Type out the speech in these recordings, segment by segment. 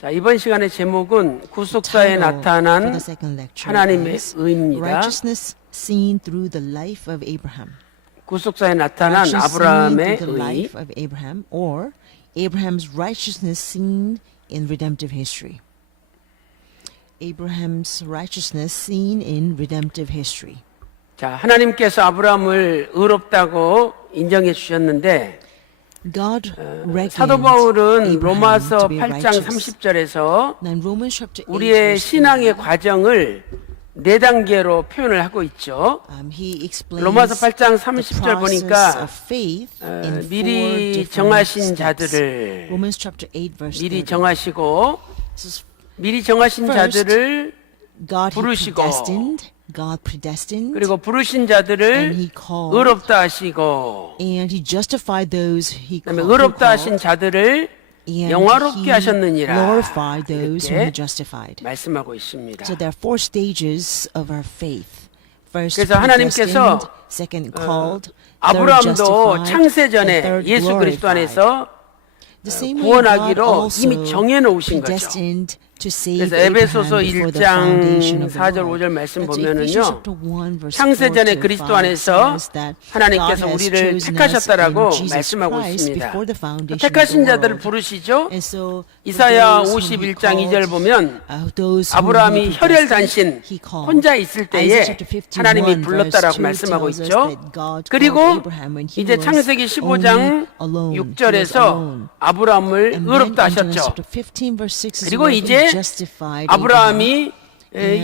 자, 이번 시간의 제목은 구속사에 나타난 하나님의 의입니다. Righteousness seen through the life of Abraham. 구속사에 나타난 아브라함의 the 의. life of Abraham, or Abraham's righteousness seen in redemptive history. Abraham's righteousness seen in redemptive history. 자, 하나님께서 아브라함을 의롭다고 인정해 주셨는데 God 사도 reckoned 바울은 Abraham 로마서 to be 8장 righteous. 30절에서 Now in Romans chapter 8, 우리의 verse 신앙의 31, 과정을 네 단계로 표현을 하고 있죠. he explains 로마서 8장 the 30절 process 보니까 of faith in four 미리 different 정하신 steps. 자들을 Romans chapter 8, verse 미리 30. 정하시고 This is 미리 정하신 First, 자들을 God 부르시고 God predestined, 그리고 부르신 and 자들을 He called, 의롭다 하시고 and He justified those He 그다음에 called, 의롭다 하신 자들을 and 영화롭게 He 하셨느니라 glorified those whom He 이렇게 justified. 말씀하고 있습니다. So there are four stages of our faith. First, 그래서 하나님께서 predestined, second, called, third, 아브라함도 justified, 창세전에 and third, 예수 그리스도 glorified. 안에서 The same way God 구원하기로 also 이미 정해놓으신 거죠. predestined to save 그래서 Abraham 에베소서 before the 1장 foundation of the 4절 world. 5절 말씀 That's 보면은요, Ephesians chapter 1, verse 4 창세전에 to 그리스도 5 안에서 says that 하나님께서 God has 우리를 chosen 택하셨다라고 us in Jesus 말씀하고 Christ 있습니다. before the foundation 택하신 of the 자들을 world. 부르시죠. And so for 이사야 those whom he 51장 2절 called, 보면 those whom 아브라함이 he 혈혈 단신 predestined, he called. 혼자 있을 때에 Isaiah chapter 51, 하나님이 verse 불렀다라고 2 말씀하고 tells us 있죠. that God 그리고 called Abraham when he 이제 was 창세기 15장 only alone. He was 6절에서 alone. 아브라함을 And then 의롭다 in Genesis 하셨죠. chapter 15, verse 6 is 그리고 where 이제 he justified Abraham. 아브라함이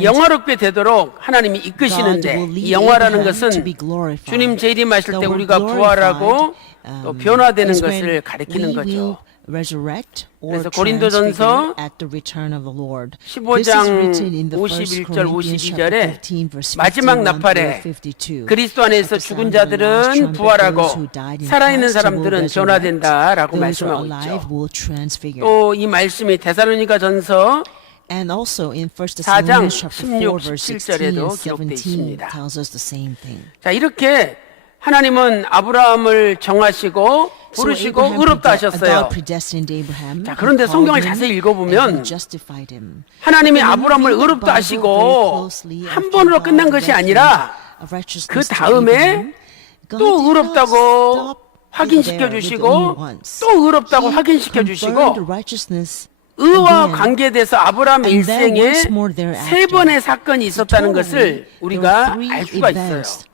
영화롭게 되도록 하나님이 이끄시는데 이 영화라는 것은 주님 재림하실 때 우리가 부활하고 또 변화되는 것을 가리키는 거죠. Resurrect or 그래서 고린도전서 transfigure at the return of the Lord. 15장 This is written in the 51절 1 Corinthians chapter 52절에 15 verse 마지막 51 나팔에 through 52. 그리스도 안에서 죽은 자들은 부활하고 살아있는 사람들은 변화된다라고 말씀하고 있죠. 또 이 말씀이 데살로니가 전서 And also in 1 4장 Thessalonians chapter 4 verse 16 and 16, 17에도 기록되어 17 있습니다. tells us the same thing. 자, 이렇게 하나님은 아브라함을 정하시고 부르시고 So Abraham 의롭다 God 하셨어요. predestined Abraham. 자, 그런데 He called 성경을 him, 자세히 and 읽어보면 he justified him. 하나님이 But when you 아브라함을 read the 의롭다 Bible 하시고 very closely, 한 after 번으로 God 끝난 것이 reckoned 아니라 of righteousness 그 to 다음에 Abraham, God 또 did not 의롭다고 stop 확인시켜 there with 주시고 only once. 또 의롭다고 He 확인시켜 confirmed 주시고 righteousness 의와 again. 관계돼서 아브라함 And then 일생에 once more thereafter, 세 번의 사건이 있었다는 Totally, 것을 there were 우리가 three 알 수가 있어요. events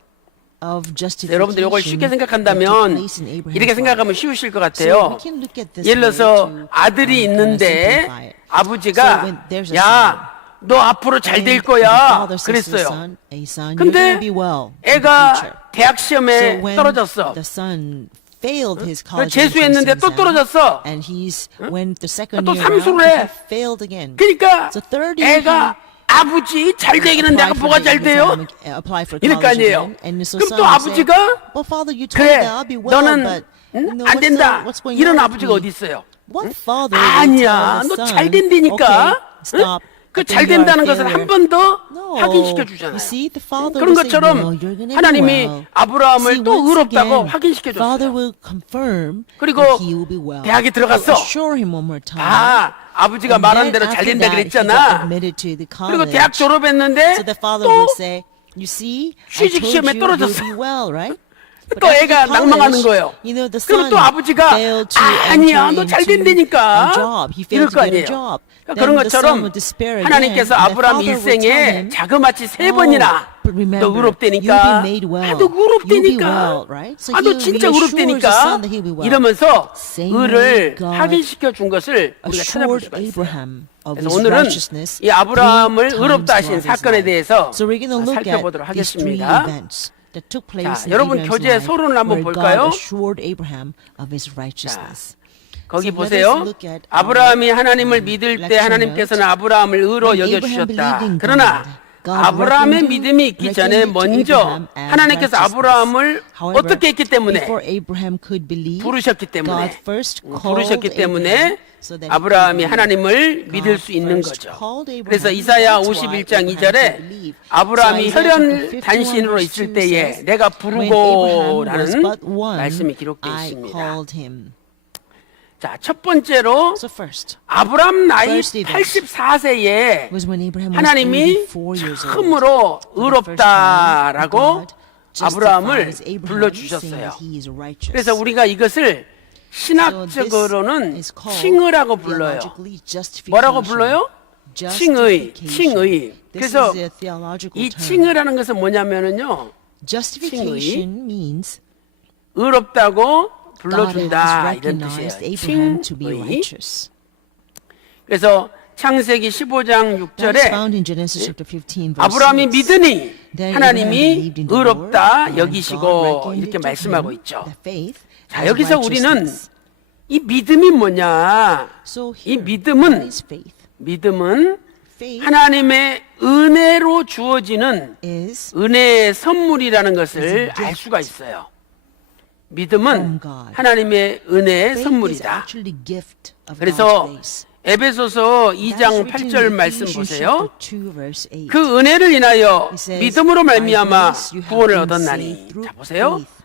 of justification 여러분들 이걸 쉽게 that took 생각한다면 place in Abraham's 이렇게 life. 생각하면 쉬우실 것 So 같아요. we can look at this 예를 way 들어서 to, 아들이 kind of 있는데 simplify it. So 아버지가 when there's a 야, 너 앞으로 잘 될 And 거야 the father says to the 그랬어요. son, "Hey, son, you're 근데 gonna be well in the 애가 future." 대학 So 시험에 when 떨어졌어. the son failed his 그래서 college 재수했는데 entrance 또 exam, 떨어졌어. and he's when the second 또 year 삼수를 round, 해. he failed again. 그러니까 So third year 애가 아버지 잘 되기는 내가 뭐가 잘 돼요? 이럴 거 아니에요. 그럼 또 아버지가 "Well, father, you told 그래 me that I'll be well, 너는 but you know, 안 what's 된다 what's going 이런 on with 아버지가 me?" 어디 있어요? What father will 아니야 tell the 너 son, 잘 된다니까 "Okay, stop. 그 I think 잘 you are a 된다는 것을 failure." 한 번 더 No. 확인시켜 주잖아요. You see, the father 그런 will say, 것처럼 "No, you're gonna be 하나님이 well." 아브라함을 See, 또 once 의롭다고 again, 확인시켜 Father 줬어요. will confirm 그리고 that he will be well. 대학에 들어갔어. He'll assure him one more time. 아 아버지가 And 말한 then 대로 잘 after 된다 that, he got 그랬잖아. admitted to the 그리고 college. 대학 졸업했는데 So the father 또 will say, "You see, I 취직 told 시험에 you 떨어졌어." you'll be well, right?" 또 애가 낭망하는 거예요. You know, the 그럼 son 또 아버지가 failed to 아니야 너 enter 잘 into 된다니까 a job. He 이럴 failed 거 to get a 아니에요. job. 그러니까 Then 그런 the son 것처럼 would despair again. 하나님께서 And the 아브라함 father would tell 일생에 him, 자그마치 세 "Oh, 번이나 but remember, 너 you'll be 의롭다니까 made well. 너 You'll be 의롭다니까 well, right? So 너 he 진짜 reassures the 의롭다니까 son that he'll be well. 이러면서 Same 의를 way God 확인시켜 준 것을 우리가 찾아볼 assured 수가 있어요. Abraham of 그래서 his 오늘은 righteousness 이 아브라함을 three 의롭다 times 하신 throughout his 사건에 life. 대해서 So we're going to look 살펴보도록 at these three 하겠습니다. events that took place 자, in 여러분 Abraham's 교재 life 서론을 한번 where 볼까요? God assured Abraham of his righteousness. 거기 So let 보세요. us look at 아브라함이 하나님을 믿을 때 lecture 하나님께서는 아브라함을 의로 When Abraham 여겨주셨다. believed in 그러나 God, God 아브라함의 reckoned 믿음이 있기 전에 to 먼저 Abraham as 하나님께서 righteousness. 아브라함을 However, 어떻게 했기 때문에 before Abraham could believe, 부르셨기 때문에 God first called 부르셨기 때문에 Abraham so that he 아브라함이 could 하나님을 believe. 믿을 God 수 있는 first 거죠. called Abraham. 그래서 이사야 That's why 51장 Abraham 2절에 could believe. 아브라함이 So Isaiah 혈연 chapter 51 단신으로 verse 있을 2 때에 says, 내가 When Abraham was 부르고라는 but one, 말씀이 기록되어 I 있습니다. called him. 자, 첫 번째로 So first, 아브람 나이 First event 84세에 was when Abraham was 하나님이 84 years old. 처음으로 For the first time, 의롭다라고 God 아브라함을 justifies Abraham, 불러주셨어요. saying that he is righteous. 그래서 우리가 이것을 신학적으로는 is called 칭의라고 불러요. theologically justification. 뭐라고 불러요? 칭의, Justification. 칭의. This 그래서 is a theological 이 term. 칭의라는 것은 뭐냐면은요, Justification means 의롭다고 God has 불러준다 이런 recognized 뜻이에요. Abraham to be 칭의. righteous. 그래서 창세기 15장 That is 6절에 found in Genesis chapter 15 verse 아브라함이 6. 믿으니 Then 하나님이 Abraham believed in the Lord, 의롭다 and God 여기시고 reckoned 이렇게 it to 말씀하고 him, 있죠. the faith, 자, as 여기서 우리는 righteousness. 이 믿음이 뭐냐? So 이 here, 믿음은 what is faith? 믿음은 Faith 하나님의 은혜로 주어지는 is 은혜의 선물이라는 것을 알 수가 있어요. 믿음은 from God. 하나님의 은혜의 faith is 선물이다. actually gift of 그래서 God's grace. 에베소서 That's 2장 written 8절 in 말씀 Ephesians 보세요. chapter 2 verse 8. 그 은혜를 인하여 It says, 믿음으로 "By 말미암아 grace you have 구원을 been 얻었나니. saved through 자, 보세요. faith."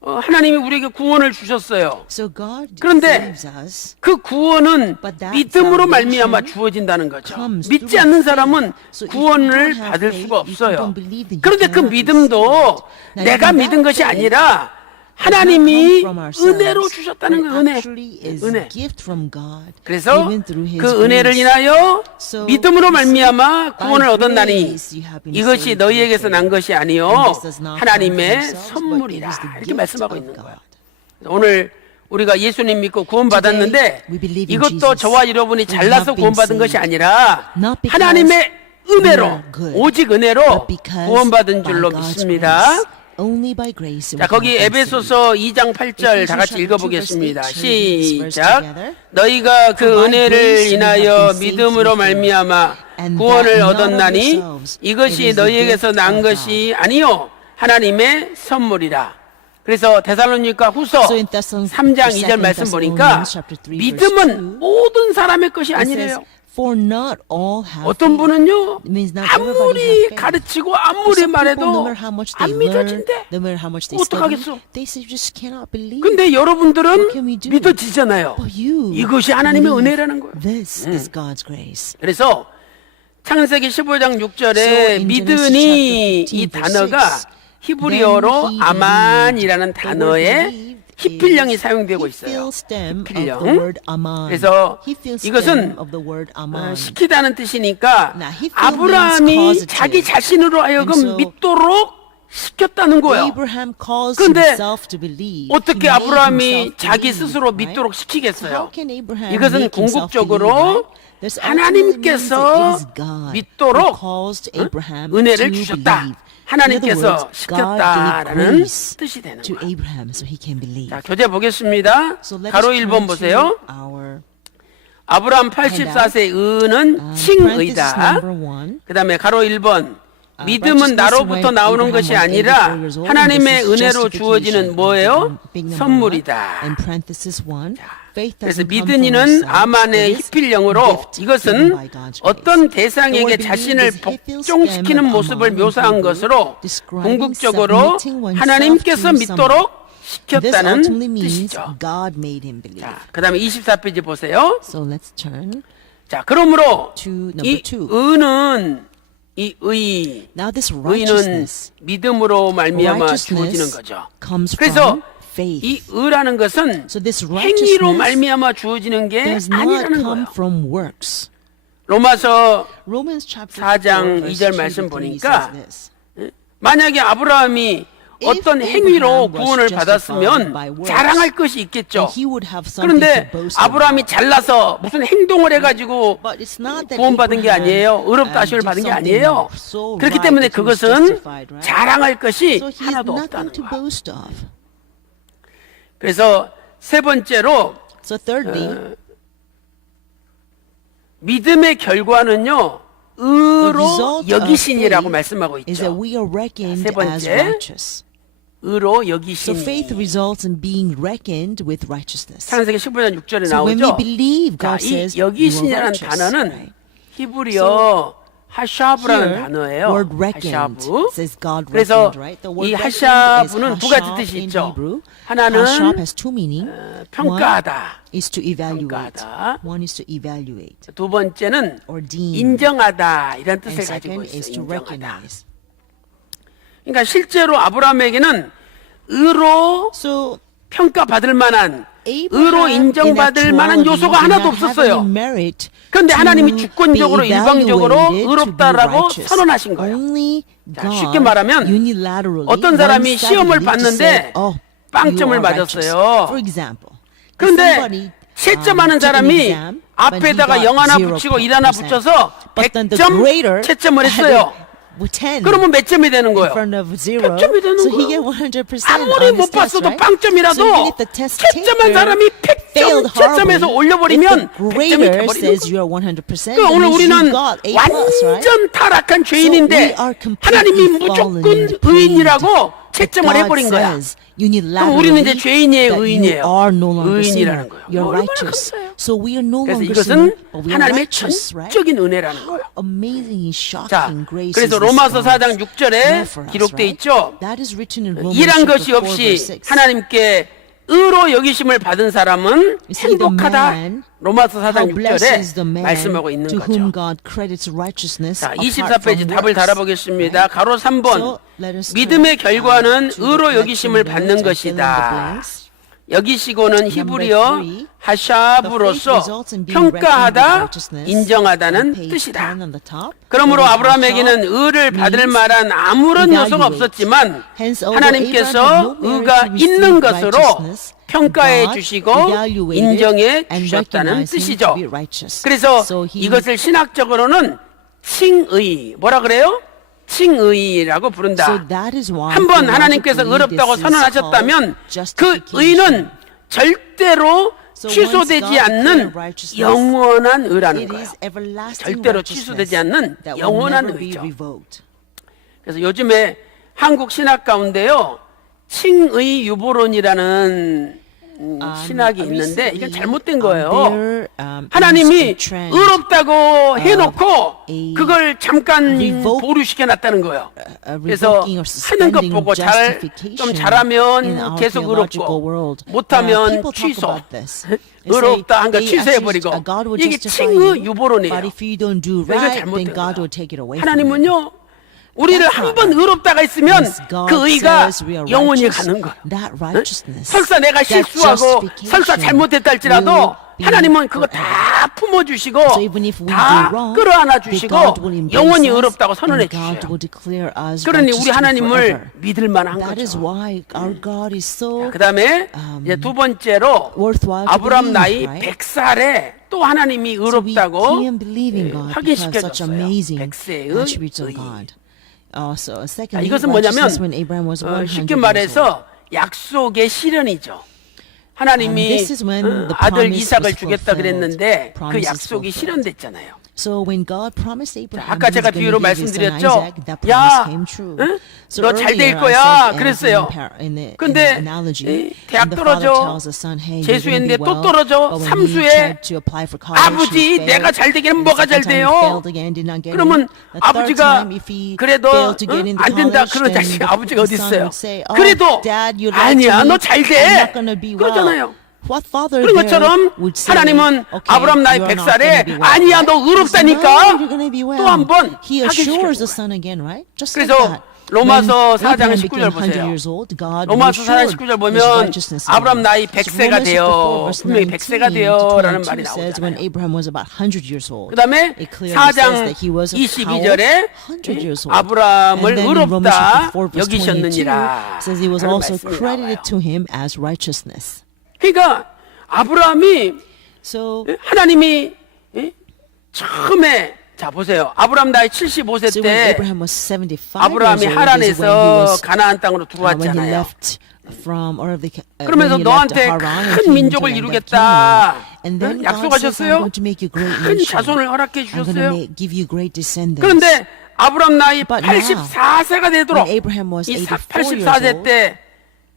하나님이 우리에게 구원을 주셨어요. So God 그런데 saves us. 그 구원은 But that 믿음으로 salvation 말미암아 주어진다는 거죠. comes 믿지 through 않는 faith. 사람은 So if you 구원을 don't have 받을 faith, 수가 if you 없어요. don't believe, then you 그런데 그 cannot be 믿음도 saved. Now, 내가 even 믿은 that 것이 faith 아니라 does not 하나님이 come from ourselves, 은혜로 but 주셨다는 it 거예요. 은혜. actually is 은혜. a gift from God, 그래서 given through His 그 은혜를 grace. 인하여 So, 믿음으로 you see, 말미암아 by 구원을 얻었나니 grace you have been 이것이 saved 너희에게서 through 난 faith. 것이 아니요 And this does not come from 하나님의 yourselves, but it 선물이라 is the 이렇게 gift 말씀하고 of 있는 God. 거예요. 오늘 우리가 예수님 믿고 구원받았는데 Today, we believe in 이것도 Jesus. 저와 여러분이 We 잘나서 have been 구원받은 것이 saved. 아니라 Not because 하나님의 we 은혜로 are good, 오직 은혜로 but because 구원받은 by 줄로 God's 믿습니다. grace, only by grace we 자, 거기 have been saved. 에베소서 2장 8절 다 같이 Ephesians 읽어보겠습니다. chapter 2 verse 8, shall we read this verse 시작. together? 너희가 그 For by 은혜를 grace you 인하여 have been saved 믿음으로 through faith, 말미암아 and 구원을 that not of 얻었나니 yourselves, it 이것이 is the 너희에게서 gift 난 of 것이 아니요 하나님의 선물이라. 그래서 데살로니가 후서 So in Thessalonians 3장 2절 말씀 보니까 chapter 3 verse 2, 믿음은 모든 사람의 것이 it says, 아니래요. For not all have 어떤 faith. 분은요 It means not everybody 아무리 have faith. 가르치고 For 아무리 some people, no 말해도 matter how much they 안 learn, 믿어진대. no matter how much they study, 어떡하겠어? they say just cannot believe. 근데 여러분들은 What can we do? 믿어지잖아요. But you 이것이 하나님의 believe. 은혜라는 거예요. This is God's grace. 그래서 창세기 15장 So 6절에 in 믿으니 Genesis 이 chapter 15 단어가 verse 6, 히브리어로 then he 아만이라는 believed. The word 단어에 believed 히필령이 is 사용되고 있어요. Hiphil stem of 히필령. the word aman. 그래서 Hiphil stem 이것은 of the word aman. 시키다는 뜻이니까 Now, he 아브라함이 feels causative. 자기 자신으로 하여금 And so 믿도록 시켰다는 거예요. Abraham caused 근데 himself to believe. 어떻게 He made 아브라함이 himself 자기 believe, 스스로 right? 믿도록 So how 시키겠어요? can Abraham 이것은 make himself believe, 궁극적으로 right? This ultimately means that it 하나님께서 is God 믿도록 who caused Abraham 은혜를 to 주셨다. believe. 하나님께서 In other words, God 시켰다라는 gave grace 뜻이 되는 to 거예요. Abraham so he can believe. 자, 교재 보겠습니다. So let us 가로 turn 1번 to 보세요. our 아브라함 84세 의는 parenthesis 칭의다. number 1. 그 다음에 가로 1번 믿음은 righteousness 나로부터 when 나오는 Abraham 것이 was 아니라 84 years old, 하나님의 and this is 은혜로 justification. 주어지는 뭐예요? Big number one. 선물이다. And parenthesis 1. Faith 그래서 doesn't come from 믿으니는 ourselves, 아만의 it is 히필령으로 gift given 이것은 by God's grace. 어떤 The 대상에게 word 자신을 believe is Hiphil 복종시키는 stem of 모습을 Aman in 묘사한 Hebrew, 것으로 describing 궁극적으로 submitting oneself 하나님께서 to 믿도록 This 시켰다는 ultimately means 뜻이죠. God made him believe. 자, 그 다음에 24페이지 보세요. So let's turn 자, 그러므로 to number 이 2. 의는 이 의, Now this 의는 righteousness, 믿음으로 말미암아 주어지는 righteousness 거죠. comes 그래서 from faith. 이 의라는 것은 So this 행위로 righteousness 말미암아 주어지는 게 does not 아니라는 come 거예요. from works. 로마서 Romans chapter 4장 4 verse 2절 2 말씀 to 3 보니까 says this. 만약에 아브라함이 어떤 If 행위로 Abraham was 구원을 justified 받았으면 by works, 자랑할 것이 있겠죠. then he would have something 그런데 to boast 아브라함이 about. 잘나서 무슨 행동을 해가지고 But it's not that 구원받은 게 Abraham, 아니에요. 의롭다 하심을 did 받은 게 something 아니에요. so 그렇기 right 때문에 that he was 그것은 justified, right? 자랑할 것이 So he has 하나도 nothing 없다는 to 거예요. boast of. 그래서 세 번째로 So thirdly, 믿음의 결과는요 the 의로 result of 말씀하고 faith 말씀하고 is that 있죠. we are reckoned 세 번째, as righteous. 의로 So faith 여기시니. results in being reckoned with righteousness. 창세기 15장 6절에 So when we 나오죠. believe, 자, God 이 says you are 여기시니라는 righteous. 단어는 Right? 히브리어 하샤브라는 Here, 단어예요. word reckoned 하샤브. says God 그래서 reckoned, right? The word 이 reckoned 하샤브는 is 두 가지 hashab 뜻이 in 있죠. Hebrew. 하나는 Hashab has two meaning. 평가하다. One is to evaluate. 평가하다. One is to evaluate. 두 번째는 Or deem. 인정하다 이런 And 뜻을 가지고 second is 있어요. to 인정하다. recognize. 그러니까 실제로 아브라함에게는 의로 So 평가받을 만한 의로 Abraham 인정받을 in 만한 actuality 요소가 did 하나도 not have any 없었어요. merit 그런데 to 하나님이 be 주권적으로 일방적으로 evaluated to be 의롭다라고 righteous. 선언하신 거예요. Only 자, God 쉽게 말하면 unilaterally, 어떤 사람이 one-sidedly 시험을 just 봤는데 said, "Oh, 빵점을 you are righteous." 맞았어요. For example, 그런데 somebody, 채점하는 took an 사람이 exam, but he 앞에다가 got 0 하나 0%. 붙이고 1 하나 붙여서 But then the 100점 grader 채점을 added 했어요. with 10 그러면 몇 점이 되는 in 거예요? front of 0, 100점이 되는 so he 거예요. get 100% 아무리 on 못 his test, 봤어도 right? 빵점이라도 So even if the test 채점한 사람이 taker 100점 failed 채점에서 horribly, 올려버리면 if the 100점이 grader 돼버리는 says 거예요. you are 100%, 그러니까 that 오늘 means 우리는 you got A+, right? 완전 타락한 So we 죄인인데 are completely 하나님이 fallen 무조건 and 의인이라고 But 채점을 God 해버린 거야. says 그럼 우리는 이제 unilaterally 죄인이에요, that you 의인이에요? are no longer 의인이라는 sinner. 거예요. You're 얼마나 righteous. 감사해요. So we are no 그래서 longer sinner, 이것은 but we are 하나님의 righteous, right? 전적인 은혜라는 How 거예요. amazingly 자, shocking grace 그래서 is this 로마서 God's 4장 6절에 love for us, 기록돼 right? 있죠. That is written in Romans 일한 chapter 것이 4, 없이 verse 6. 하나님께 의로 여기심을 받은 사람은 You see, the 행복하다. man, 로마서 how 4장 blessed is the 6절에 man 말씀하고 있는 to whom 거죠. God credits righteousness 자, apart 24페이지 from 답을 works. 달아보겠습니다. 가로 3번. So, let us 믿음의 turn, 결과는 to the 의로 correct 여기심을 words 받는 and fill in the 것이다. blanks. 여기시고는 히브리어 three, 하샤브로서 평가하다, 인정하다는 뜻이다. 그러므로 아브라함에게는 의를 받을 만한 아무런 요소가 없었지만 하나님께서 의가 있는 것으로 평가해 주시고 인정해 주셨다는 뜻이죠. 그래서 이것을 신학적으로는 칭의, 뭐라 그래요? 칭의라고 부른다. 한번 하나님께서 의롭다고 선언하셨다면 그 의는 절대로 취소되지 않는 영원한 의라는 거예요. 절대로 취소되지 않는 영원한 의죠. 그래서 요즘에 한국 신학 가운데요, 칭의 유보론이라는 신학이 있는데 이게 잘못된 거예요. 하나님이 의롭다고 해놓고 그걸 잠깐 보류시켜 놨다는 거예요. 그래서 하는 것 보고 좀 잘하면 계속 의롭고 못하면 취소. 의롭다 한 거 취소해버리고 이게 칭의 유보론이에요. 이거 잘못된 거예요. 하나님은요, 우리를 한번 의롭다가 있으면 그 의가 영원히 가는 거예요. 설사 내가 실수하고 설사 잘못했다 할지라도 하나님은 그거 다 품어주시고 다 끌어안아 주시고 영원히 의롭다고 선언해 주셔요. 그러니 우리 하나님을 믿을 만한 거죠. 그 다음에 이제 두 번째로 아브라함 나이 100살에 또 하나님이 의롭다고 확인시켜 줬어요. 100세의 의. 이것은 뭐냐면 쉽게 말해서 약속의 실현이죠. 하나님이 아들 이삭을 주겠다 그랬는데 그 약속이 실현됐잖아요. So when God promised Abraham 아까 제가 he was 뒤로 going to give his son 말씀드렸죠. Isaac, that promise 야, came true. 응? So 너 잘 될 earlier I 거야. said, 그랬어요. in the 근데 analogy, 대학 and the father 떨어져. tells the son, hey, you're going to 재수했는데 be 또 well, 떨어져. but when he 삼수에 tried to apply for college, 아버지, he failed. 내가 잘 되기는 And the 뭐가 잘 second time he 돼요? failed again, did not get 그러면 in. The third 아버지가 time, if he 그래도 failed to get into 안 된다 college, 그러자지. then 아버지가 the 어디 son 있어요? would say, 그래도 Dad, you lied to 아니야, me. 너 잘 돼. I'm not going to be well. 그러잖아요. What father 그런 there 것처럼 would say, 하나님은 okay, 아브라함 나이 you are not 100살에 gonna be well, 아니야, right? 너 의롭다니까 No, you're gonna be well. 또 한 번 He assures 확인시켜준 the 거예요. son again, right? Just like 그래서 that. 로마서 When 4장 Abraham 19절 became 100 보세요. years old, God 로마서 4장 reassured 19절 his 보면 righteousness 아브라함 again. 나이 So 100세가 Romans 되어 chapter 4, verse 분명히 100세가 되어라는 19 말이 says when 나오잖아요. Abraham was about 100 years old. 그 다음에 It clearly says 4장 that he was how old? 22절에 100 years old. 아브라함을 And then in Romans 의롭다 chapter 4, verse 22, 여기셨느니라 says he was 하는 also 말씀이 credited 나와요. to him as righteousness. 그러니까 아브라함이 So 하나님이 처음에 자 보세요. 아브라함 나이 75세 So when 때 Abraham was 75 아브라함이 years old is when he 하란에서 was 가나안 땅으로 when he 들어왔잖아요. left from or the 그러면서 when he left 너한테 Haran and 큰 came 민족을 into the land of 이루겠다. Canaan. And then God says, I'm 약속하셨어요? going to make you great 큰 nation. 자손을 허락해 I'm going to 주셨어요. give you great descendants. 그런데 아브라함 나이 But now, 84세가 되도록 when Abraham was 이 84 years 84세 old, 때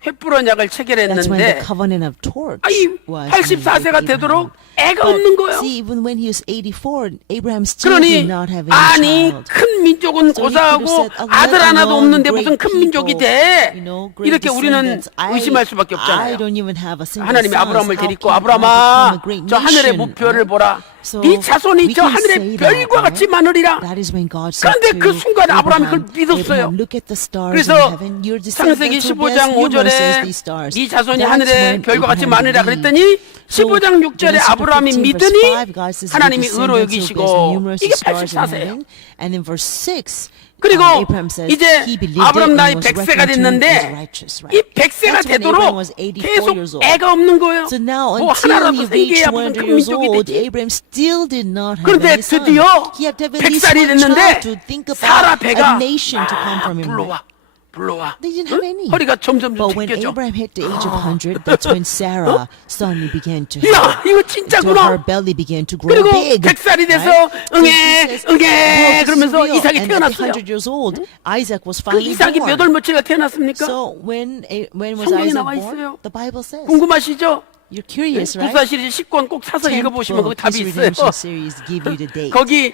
횃불 언약을 That's when the 체결했는데 covenant of torch 아이 was 84세가 made with 되도록 Abraham. 애가 But 없는 거예요. see, even when he was 84, Abraham still 그러니 did not have any 아니 child. 큰 민족은 So he could have 고사하고 said, 아들 하나도 없는데 무슨 great 큰 민족이 people, 돼? you know, great 이렇게 우리는 descendants. 의심할 수밖에 I 없잖아요. don't even have a single 하나님이 son. 아브라함을 How 데리고 can I 아브라함아 become a great 저 하늘의 nation? 무표를 Right? 보라. So 네 자손이 we 저 can 하늘의 say that, 별과 같이 right? 많으리라. That is when God said 그런데 그 to 순간 아브라함이 그걸 Abraham, 믿었어요. Abraham, look at the stars in 그래서 heaven. Your 창세기 descendants will be as 15장 numerous as 5절에 these stars. 네 자손이 That's 하늘의 when 별과 같이 Abraham 많으리라 believed. 그랬더니 15장 6절에 Genesis 아브라함이 15, verse 믿으니 5, God says, 하나님이 "Your 의로 descendants will be as 여기시고 numerous 이게 as stars in 84세예요. heaven." And in verse 6, 그리고 Abraham says 이제 he believed 아브라함 it 나이 and was 100세가 reckoned to him as 됐는데 righteous, right? 이 100세가 That's when Abraham 되도록 was 84 계속 years old. 애가 없는 거예요. So now, 뭐 until 하나라도 he reached 생겨야 무슨 100 큰 years 민족이 old, 되지. Abraham still did not have 그런데 any son. 드디어 He had to have at least 100살이 one 됐는데 child to think 사라 about 배가 a nation to come from him. 불러와 불러와 They didn't have any. 허리가 점점 But when 찢겨져. Abraham hit the age of 100, that's when Sarah suddenly began to 야 이거 So her 진짜구나. belly began to grow 그리고 big. 100살이 돼서 right? So 응애 he says, 응애 "Well, this is 그러면서 real." 이삭이 And at 태어났어요. 100 years old, Isaac was 그 finally 이삭이 몇 월 born. 며칠에 태어났습니까? So when was 성경에 Isaac 나와 born? 있어요. The Bible says. 궁금하시죠? You're curious, right? 구사시리 10권 꼭 사서 읽어보시면 거기 답이 Peace 있어요. Redemption series give you the date. 거기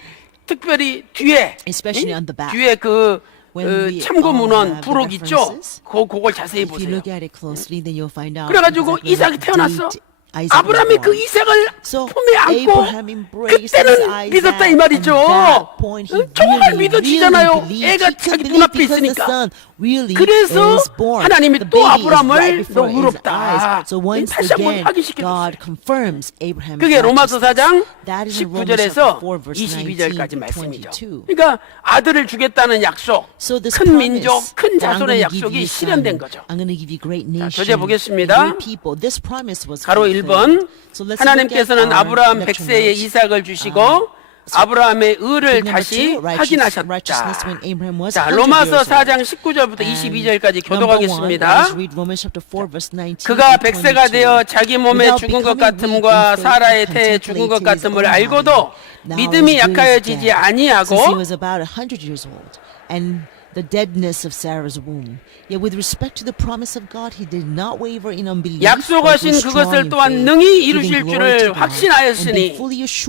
특별히 뒤에 Especially on the back. 뒤에 그 When we 참고문헌 have the 부록 있죠? references. 그걸 자세히 If you 보세요. look at it closely, then you'll find out. 그래가지고 exactly 이삭이 what 태어났어. date Isaac was 아브라함이 그 born. 이삭을 So 품에 안고 Abraham embraced 그때는 Isaac, 믿었다 이 and 말이죠. that point he 정말 really, 믿어지잖아요. really 애가 believed. He 자기 could 눈앞에 believe because the 있으니까. son really 그래서 is born. 하나님이 The 또 baby is 아브라함을 right 너 before his 의롭다. eyes. So once 다시 한번 again, 확인시켜줬어요. God confirms Abraham's 그게 로마서 4장 righteousness. That is in Romans 19절에서 chapter 4, verse 22절까지 19 to 말씀이죠. 22. 그러니까 아들을 주겠다는 약속, So this 큰 promise 민족, 큰 that I'm 자손의 gonna give 약속이 you 실현된 son, 거죠. I'm going to give you great nation, 교재 보겠습니다. and great people. This promise was 가로 fulfilled. 1번 So let's look at 하나님께서는 our 아브라함 lecture 100세에 notes. 이삭을 주시고 아브라함의 의를 Number 다시 two, 확인하셨다. righteousness when Abraham was 자, 100 로마서 years old. 4장 19절부터 22절까지 교도하겠습니다. 그가 100세가 되어 자기 몸에 죽은 것 같음과 사라의 태에 죽은 것 같음을 알고도 믿음이 약하여지지 아니하고 Since he was about 100 years old, and the deadness of Sarah's womb. Yet with respect to the promise of God, he did not waver in unbelief. 약속하신 그것을 또한 능히 이루실 줄을 확신하였으니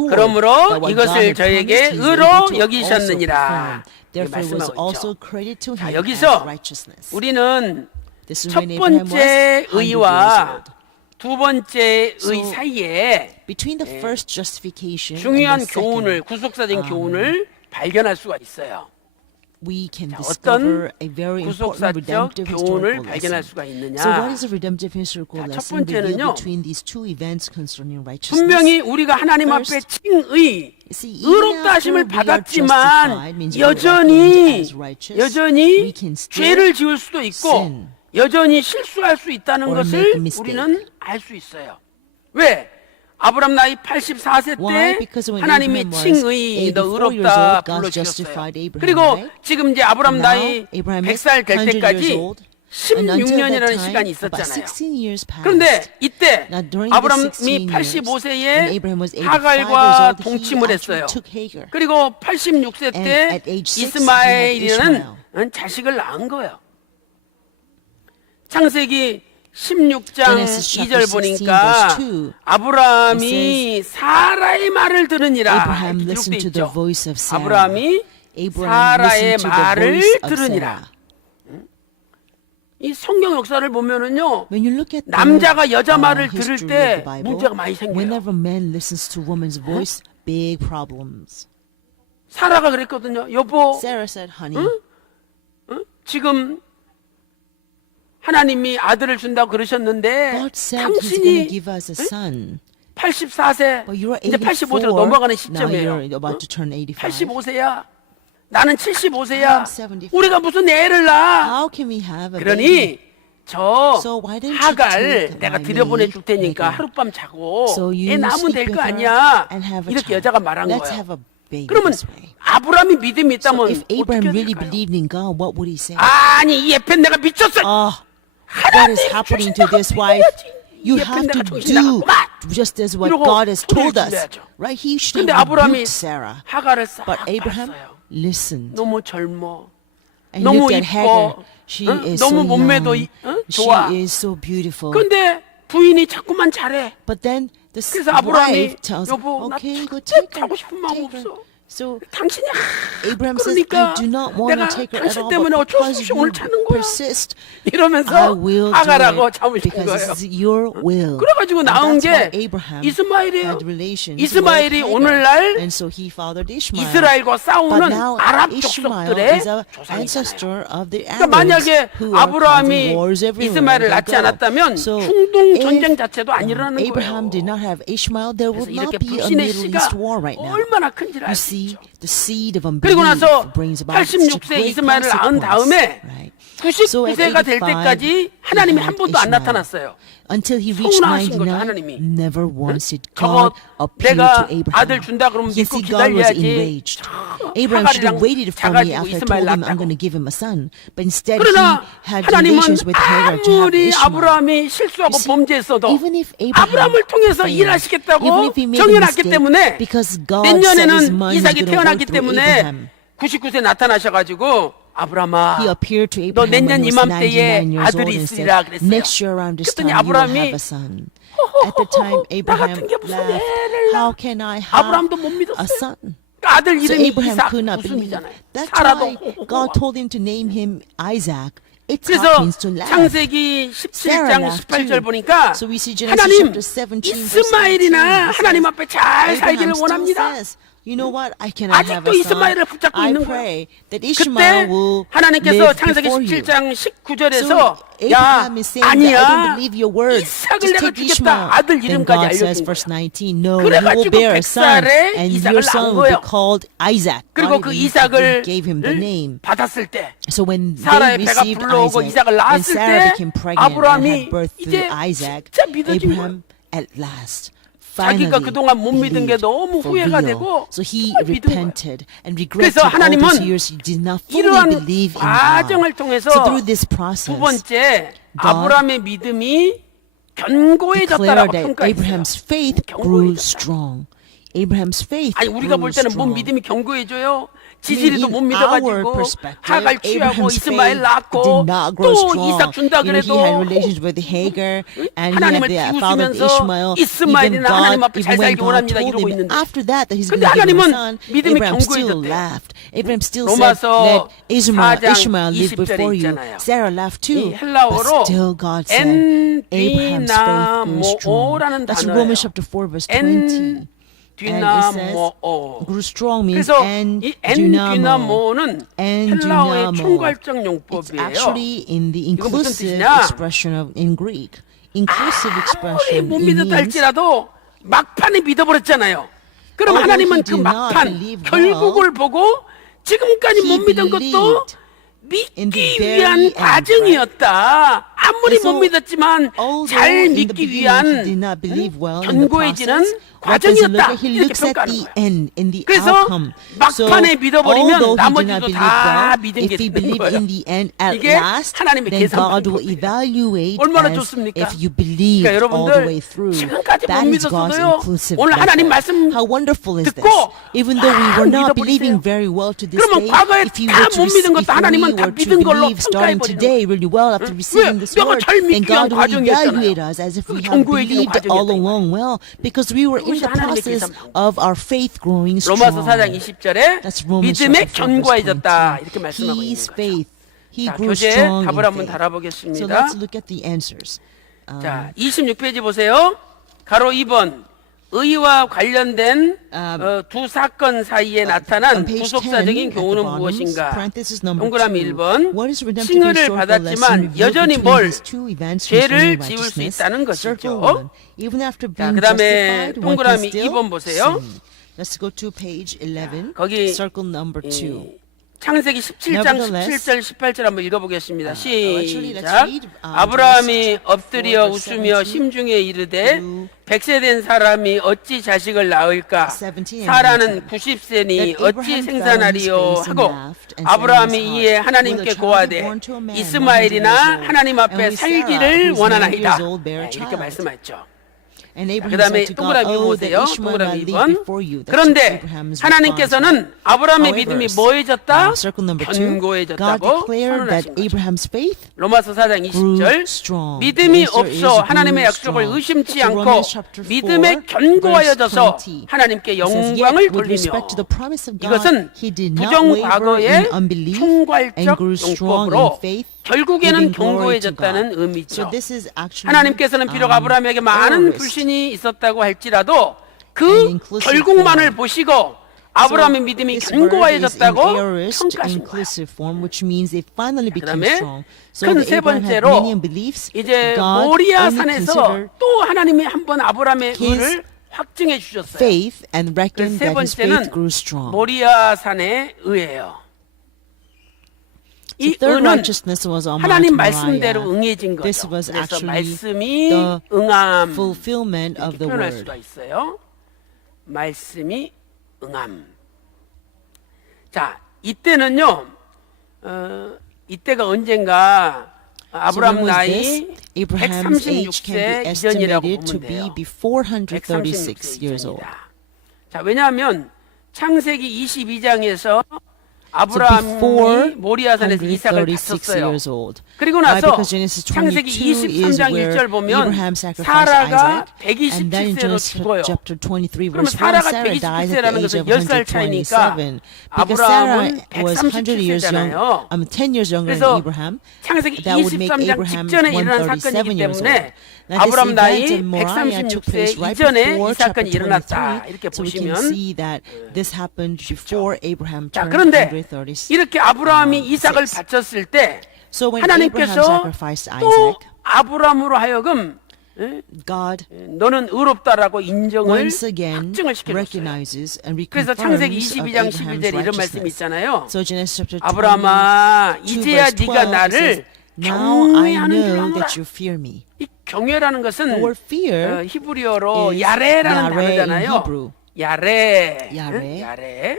그러므로 이것을 저에게 의로 여기셨느니라. Therefore was also credited to 자, him as 여기서 righteousness. 우리는 This is 첫 when Abraham was 번째 100 years 의와 old. 두 번째 의 So, 사이에 Between the first justification and 중요한 the 교훈을 second, 구속사적인 교훈을 발견할 수가 있어요. we can 어떤 discover a very important 구속사적 redemptive 교훈을 historical 발견할 lesson. 수가 있느냐? So what is a redemptive historical 자, 첫 lesson revealed 번째는요. between these two events concerning righteousness? 분명히 우리가 하나님 앞에 First, 칭의 See, even 의롭다 하심을 after we are 받았지만 justified, means we are 여전히 reckoned as righteous, 여전히 we can still 죄를 지을 수도 있고 sin 여전히 실수할 수 있다는 or 것을 make a mistake. 우리는 알 수 있어요. 왜? 아브람 나이 84세 Why? 때 Because when 하나님이 Abraham was 칭의 너 84 years 의롭다 old, God 불러주셨어요. justified Abraham, 그리고 right? 지금 이제 아브람 Now, 나이 Abraham is 100살 될 100 때까지 years old, and until that 16년이라는 time, 시간이 about 있었잖아요. 16 years passed. 그런데 이때 Now, during the 아브람이 16 years, when 85세에 Abraham was 85 years 하갈과 old, he 동침을 actually 했어요. took Hagar. 그리고 86세 And 때 at age 6, 이스마엘이라는 자식을 낳은 거예요. 창세기 16장 Genesis 2절 chapter 16, 보니까 verse 2, 아브라함이 사라의 말을 들으니라 Abraham 이렇게 listened to 기록돼 the 있죠. voice of Sarah. 아브라함이 Abraham 사라의 listened to the 말을 voice of 들으니라. Sarah. 이 성경 역사를 보면은요. When you look at the 남자가 여자 말을 들을 history 때 of the Bible, 문제가 많이 생겨요. whenever man listens to woman's voice, big problems. 사라가 그랬거든요. 여보, Sarah said, honey, 지금 하나님이 아들을 준다고 그러셨는데 God said He's going to 당신이 give us a son. 84세 But you're 이제 84. 85세로 넘어가는 Now 시점이에요. you're about to turn 85. 85세야. 나는 75세야. I'm 75. 우리가 무슨 애를 낳아? How can we have a baby? 그러니 저 So why don't you 하갈 take 내가 my 들여보내 줄 maid, 테니까 Hagar? 하룻밤 자고 So you 애 낳으면 sleep 될 with 거 her 아니야. and have a 이렇게 child. 여자가 말한 Let's 거예요. have a baby 그러면 this way. 아브라함이 믿음이 So 있다면 if Abraham 어떻게 really 될까요? believed in God, what would he say? 아니 이 예펜 내가 미쳤어. What is happening to this wife? You have to do just as what 이러고 God has told 소리를 us. 질러야죠. Right? He should 근데 have 아브라함이 rebuked Sarah. 하갈을 싹 But Abraham 봤어요. listened. 너무 젊어. And 너무 look at Hagar. 이뻐. She 어? is 너무 so 몸매도 young. 좋아. She is so beautiful. 근데 부인이 자꾸만 잘해. But then the 그래서 아브라함이 wife tells, 여보 나 okay, go 절대 take her. 하고 싶은 마음 Take her. 없어. So 당신이 Abraham says, 그러니까 I do not want 내가 to take her at 당신 all, 때문에 but 어쩔 because 수 없이 you 오늘 찾는 거야. persist, I 이러면서 will do 하가라고 it 잡으신 because 거예요. this is your will. 그래가지고 And 나온 that's why 게 Abraham 이스마엘이에요. had relations 이스마엘이 with Hagar. 오늘날 And so he fathered Ishmael. 이스라엘과 But 싸우는 now 아랍 Ishmael 족속들의 is an 조상이잖아요. ancestor of the 그러니까 Arabs 만약에 who are 아브라함이 causing wars everywhere 이스마엘을 they 낳지 go. 않았다면 So 중동 전쟁 if 자체도 안 일어나는 Abraham did 거예요. not have Ishmael, there 그래서 would not 이렇게 be a 불신의 Middle 씨가 East war right now. 얼마나 큰지를 You 알 수 see, 있죠. the seed of 그리고 unbelief 나서 brings about such a 86세 great 이스마엘을 낳은 다음에 consequence. Right? 99세가 될 때까지 하나님이 한 번도 안 나타났어요. Until he reached 서운하신 거죠, 99, 하나님이. never once did 저거 God appear 내가 to Abraham. 아들 준다 그러면 You 믿고 see, God was 기다려야지. enraged. Abraham should have 하갈이랑 waited for me 자가지고 after I 이스마엘 told him I'm going 낳았다고. to give him a son. But instead, he 그러나 had 하나님은 relations with Hagar to have 아무리 Ishmael. 아브라함이 실수하고 You see, 범죄했어도 even if Abraham 아브라함을 통해서 failed, 일하시겠다고 even if he made a 정해놨기 mistake, 때문에 because God 내년에는 set his mind 이삭이 he's gonna 태어나기 work through 때문에 Abraham. 99세 나타나셔가지고 아브라함아 He appeared to 너 Abraham when 내년 he was 이맘때에 99 years old 아들이 and 있으리라 said, 그랬어요. next year around this 그랬더니 time you will 아브라함이 have a son. At the time, 나 Abraham 같은 게 무슨 laughed, 애를 how 낳아? can I have 아브라함도 못 a 믿었어요. son? 아들 So 이름이 Abraham 이삭 could not believe. 웃음이잖아요. That's 사라도 why God told him to name him Isaac. It 그래서 means to laugh. 창세기 17장 18절 보니까 So we see Genesis 하나님 chapter 17, verse 18, 이스마엘이나 it 하나님 says, 앞에 잘 살기를 Abraham still 원합니다. says, you know what? I cannot have 아직도 a son. 이스마엘을 붙잡고 I 있는 pray that 그때 Ishmael will 하나님께서 live 창세기 before you. 17장 So 19절에서 야 Abraham is saying that I don't 아니야 believe your word. 이삭을 Just 내가 take 주겠다 Ishmael. 아들 Then 이름까지 God says, 알려준 verse 거야. 19, no, you will 그래가지고 bear a son, 100살에 and 이삭을 your 낳은 son will be 거예요. called Isaac. 그리고 God 그 even 이삭을 gave him the name. 받았을 때 So when 사라의 they 배가 received 불러오고 Isaac, 이삭을 when 낳았을 Sarah 때 became pregnant and 아브라함이 had birth 이제 through Isaac, 진짜 믿어진 Abraham at last finally 자기가 그동안 못 믿은 게 believed 너무 for 후회가 real. 되고 So he 정말 믿은 거예요. repented and regretted 그래서 all 하나님은 those years he did not fully 이러한 believe in 과정을 God. 통해서 So through this 두 process, 번째 God 아브라함의 믿음이 견고해졌다라고 declared that 평가했어요. Abraham's faith grew 견고해졌다. strong. Abraham's faith 아니 우리가 grew 볼 때는 뭔 strong. 믿음이 견고해져요? 지지리도 in 못 our 믿어가지고 perspective, 하갈 취하고 Abraham's 이스마엘 faith 낳고 did not grow 또 strong. 이삭 준다 You know, he 그래도 had relations with Hagar, and he 하나님을 had the father of 비웃으면서 Ishmael. Even 이스마엘이나 하나님 God, 앞에 even 잘 when 살기 God 원합니다 told 이러고 him 있는데 after that he's 근데 going to give him a 하나님은 son, 믿음이 Abraham still 견고해졌대요. laughed. Abraham still said, 로마서 "Let Ishmael 4장 live 20절에 before you." 있잖아요. Sarah laughed too, 이 헬라어로 but still God said, Abraham's faith grew strong. 엔디나모라는 That's 단어예요. Romans chapter 4, verse 20. 엔디나모. grew strong means 그래서 and 이 dynamo. 엔디나모는 And 헬라어의 dynamo. 총괄적 It's 용법이에요. actually in the 이거 무슨 inclusive 뜻이냐? expression of in Greek. Inclusive 아무리 expression. 못 It 믿었다 means 할지라도 막판에 믿어버렸잖아요. 그럼 Although 하나님은 he 그 did not 막판 believe 결국을 보고 지금까지 he 못 믿은 것도 believed in the 믿기 very 위한 end, 과정이었다. 아무리 And so, 못 믿었지만 although 잘 in the 믿기 beginning 위한 he did not believe well in the 견고해지는 process, what does he look 과정이었다. at? He 이렇게 looks at 평가하는 the 거예요. end, in the 그래서 outcome. So, 막판에 믿어버리면 although he did not 나머지도 believe 다 well, 믿은 if 게 he 되는 believed 거예요. in the end at 이게 last, 하나님의 then 계산 God will 방법이에요. evaluate 얼마나 as 좋습니까? if you believed 그러니까 all the way 여러분들 through. 지금까지 못 That is God's 믿었어도요. inclusive 오늘 하나님 method. 말씀 How wonderful is this? 듣고 Even though we were not 믿어버리세요. believing very well to this 그러면 day, 과거에 if you 다 were to 못 믿은 receive, 것도 if 하나님은 we 다 were to 믿은 걸로 believe starting 평가해버리는 today really well after receiving this 내가 word, 잘 then 믿기 God 위한 will evaluate 과정이었잖아요. us as if we 그 have 견고해지는 believed all 과정이었다, along well, because we were in 그것이 the 하나님의 process 계산 방법. of our faith growing strong. 로마서 4장 20절에 That's Romans 믿음에 chapter 4, verse 견고해졌다 20. 이렇게 말씀하고 있는 His 거죠. faith, he 자, grew 교재 strong 답을 in 한번 faith. So 달아보겠습니다. let's look at the answers. 자, 26페이지 보세요. 가로 2번. 의와 관련된 두 사건 사이에 나타난 On page 10, 구속사적인 at the 교훈은 bottom, 무엇인가? parenthesis number 동그라미 2. 1번. What is redemptive 칭의를 historical 받았지만 lesson revealed 여전히 between 뭘 these two events 죄를 concerning 지을 수 righteousness? 있다는 Circle 것이죠. 1. Even after 자, being 그다음에 justified, one can 동그라미 still 2번 보세요. sin. Let's go to page 11. 거기 Circle number 2. 창세기 17장 Nevertheless, 17절 18절 한번 읽어보겠습니다. actually, let's 시작. read, 아브라함이 Genesis 엎드려 4, verse 웃으며 17 심중에 이르되 through 100세 된 사람이 어찌 자식을 낳을까? 17 and 사라는 19. 90세니 That 어찌 Abraham 생산하리요 fell on his face and 하고 laughed, and said in 아브라함이 his 이에 heart, 하나님께 Will a child be 고하되 born to a man 100 이스마엘이나 years old? 하나님 And 앞에 will Sarah, 살기를 who is 90 원하나이다. years old, bear a 이렇게 child? 말씀하셨죠. And 그 Abraham 다음에 said to God, 동그라미 "Oh, that 보세요. Ishmael 동그라미 might 2번. live before you." That's 그런데 Abraham's 하나님께서는 response. 아브라함의 However, 믿음이 뭐해졌다? circle number 2, God 견고해졌다고 declared that 선언하신 거죠. Abraham's faith 로마서 4장 grew 20절 strong. 믿음이 The answer is 없어 grew 하나님의 약속을 strong. 의심치 To 않고 Romans chapter 4, 믿음에 verse 견고하여져서 20. 하나님께 It says, "Yet 영광을 with respect to 돌리며 the promise of God, 이것은 he did not 부정 waver in 과거의 unbelief and 총괄적 grew strong in 용법으로 faith, 결국에는 giving glory to God." 견고해졌다는 So 의미죠. this is actually 하나님께서는 비록 아브라함에게 많은 aorist. 불신이 있었다고 할지라도 An 그 inclusive 결국만을 form. 보시고 아브라함의 믿음이 This verb is in 견고해졌다고 aorist 평가하신 거야. inclusive form, which means they finally became 그다음에 strong. So 큰 that 세 Abraham had 번째로 many unbeliefs. 이제 God 모리아 only 산에서 considered 또 하나님이 한번 아브라함의 his 의를 확증해 주셨어요. faith and reckoned 세 that his 번째는 faith grew strong. 모리아 산의 의예요. 이 The third 의는 righteousness was on Mount 하나님 Moriah. 말씀대로 응해진 This 거죠. was 그래서 actually 말씀이 the 응함 fulfillment 이렇게 of the 표현할 word. 수가 있어요. 말씀이 응함. 자, 이때는요. 이때가 언젠가 So 아브라함 when was 나이 this? Abraham's age can 136세 be 이전이라고 estimated to 보면 be 돼요. before 136 years old. 자, 왜냐하면 창세기 22장에서 So 아브라함이 before 모리아산에서 이삭을 136 바쳤어요. years old. 그리고 Why? 나서 Because Genesis 창세기 22 is 23장 where 1절 보면 Abraham sacrificed 사라가 Isaac, and then in 127세로 Genesis 죽어요. chapter 23 그러면 verse 1, 사라가 Sarah dies at 127세라는 the age 것은 of 10살 차이니까 127. Because Sarah 아브라함은 was 100 years young, 137세잖아요. 10 years younger than 그래서 Abraham. 창세기 That would make 23장 Abraham 직전에 일어난 137 사건이기 years old. 때문에 Now, this 아브라함 나이 event in Moriah took place 136세 right 이전에 before 이 chapter 사건이 일어났다. 23. 이렇게 So we can 보시면 see that this happened before Abraham 자, turned 그런데 136. 이렇게 아브라함이 이삭을 바쳤을 때 So when Abraham 하나님께서 sacrificed 또 Isaac, 아브라함으로 하여금 God 너는 의롭다라고 인정을 once again 확증을 시켜줬어요. recognizes and 그래서 창세기 reconfirms of 22장 11절에 Abraham's 이런 말씀이 righteousness. 있잖아요. So Genesis chapter 22 아브라함아, 이제야 verse 네가 12 나를 says, Now I 경외하는 줄 know 아노라. that you fear me. 이 경외라는 것은 The word fear 히브리어로 is 야레라는 yare in 단어잖아요. Hebrew. 야레. 야레. 야레.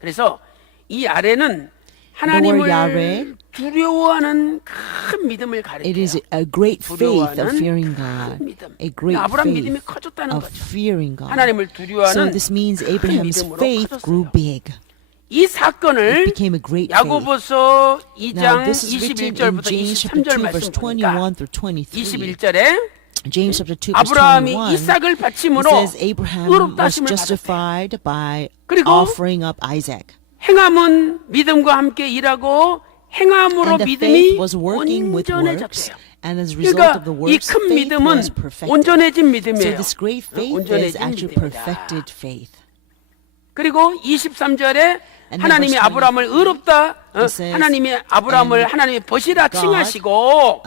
그래서 이 야레는 word 야레, 하나님을 두려워하는 큰 믿음을 it is 가리켜요. a great faith of 두려워하는 fearing 큰 God. 믿음. A great 아브라함 믿음이 faith 커졌다는 of 거죠. fearing God. 하나님을 So 두려워하는 this means 큰 Abraham's 믿음으로 faith grew 커졌어요. big. 이 사건을 It became a great faith. 야고보서 Now 2장 this is written in 21절부터 James chapter 23절 2 verse 말씀 21 보니까 through 23. 21절에 James chapter 2 verse 아브라함이 21. 이삭을 It 바침으로 says Abraham was 의롭다심을 받았대. justified by 그리고 offering up Isaac. 행함은 믿음과 함께 일하고 행함으로 And the 믿음이 faith was working with works. 온전해졌대요. And as a result of 그러니까 the 이 works, 큰 faith 믿음은 was perfected. 온전해진 So 믿음이에요. this great faith is 온전해진 actually 믿음이다. perfected faith. 그리고 23절에 And then 하나님이 verse 아브라함을 의롭다, it says, 하나님이 아브라함을 and 하나님이 벗이라 God, 칭하시고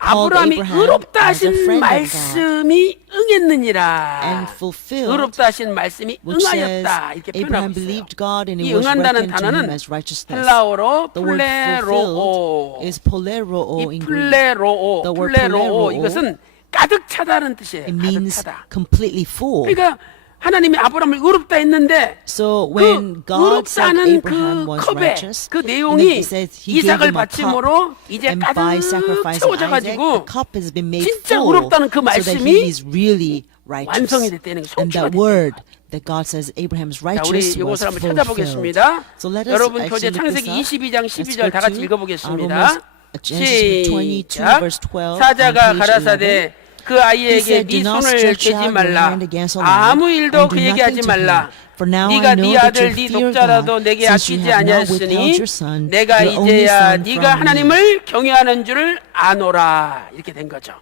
아브라함이 Abraham 의롭다 as a 하신 friend of 말씀이 응했느니라. and fulfilled, 의롭다 하신 말씀이 which says 응하였다. 이렇게 Abraham 표현하고 있어요. believed God and 이 it was 응한다는 reckoned to him 단어는 as righteousness. 헬라어로 The word fulfilled 플레로오. is poleroo 이 in Greek. 플레로오, The word 플레로오 플레로오, 이것은 가득 차다는 뜻이에요. It 가득 means 차다. completely full. 그러니까 하나님이 아브라함을 의롭다 했는데 So 그 when God said 의롭다는 Abraham 그 was 컵에 righteous, 그 and then 내용이 he says he gave 이삭을 him a cup, 바침으로 이제 and by 가득 sacrificing 채워져 Isaac, the 가지고 cup has been made 진짜 full, 의롭다는 그 so that 말씀이 he is really righteous. 완성이 됐다는 게 And 성취가 that word that God says Abraham's 자, 우리 righteous was 이것을 한번 fulfilled. 찾아보겠습니다. So let us 여러분 actually 교재 look 창세기 this up. 22장 Let's 12절 다 go 같이 to 읽어보겠습니다. Genesis 22 시작. verse 12 사자가 on page 가라사대 11. 그 He 아이에게 said, 네 Do not 손을 stretch 대지 out your 말라. hand against the lad, 아무 일도 and do 그에게 nothing 하지 to 말라. him. For now I 네가 know 네 that 아들 you 네 fear 독자라도 God, 내게 since you 아끼지 have not 아니하였으니 withheld your son, 내가 your only 이제야 son 네가 from me. 하나님을 경외하는 줄을 아노라. 이렇게 된 거죠.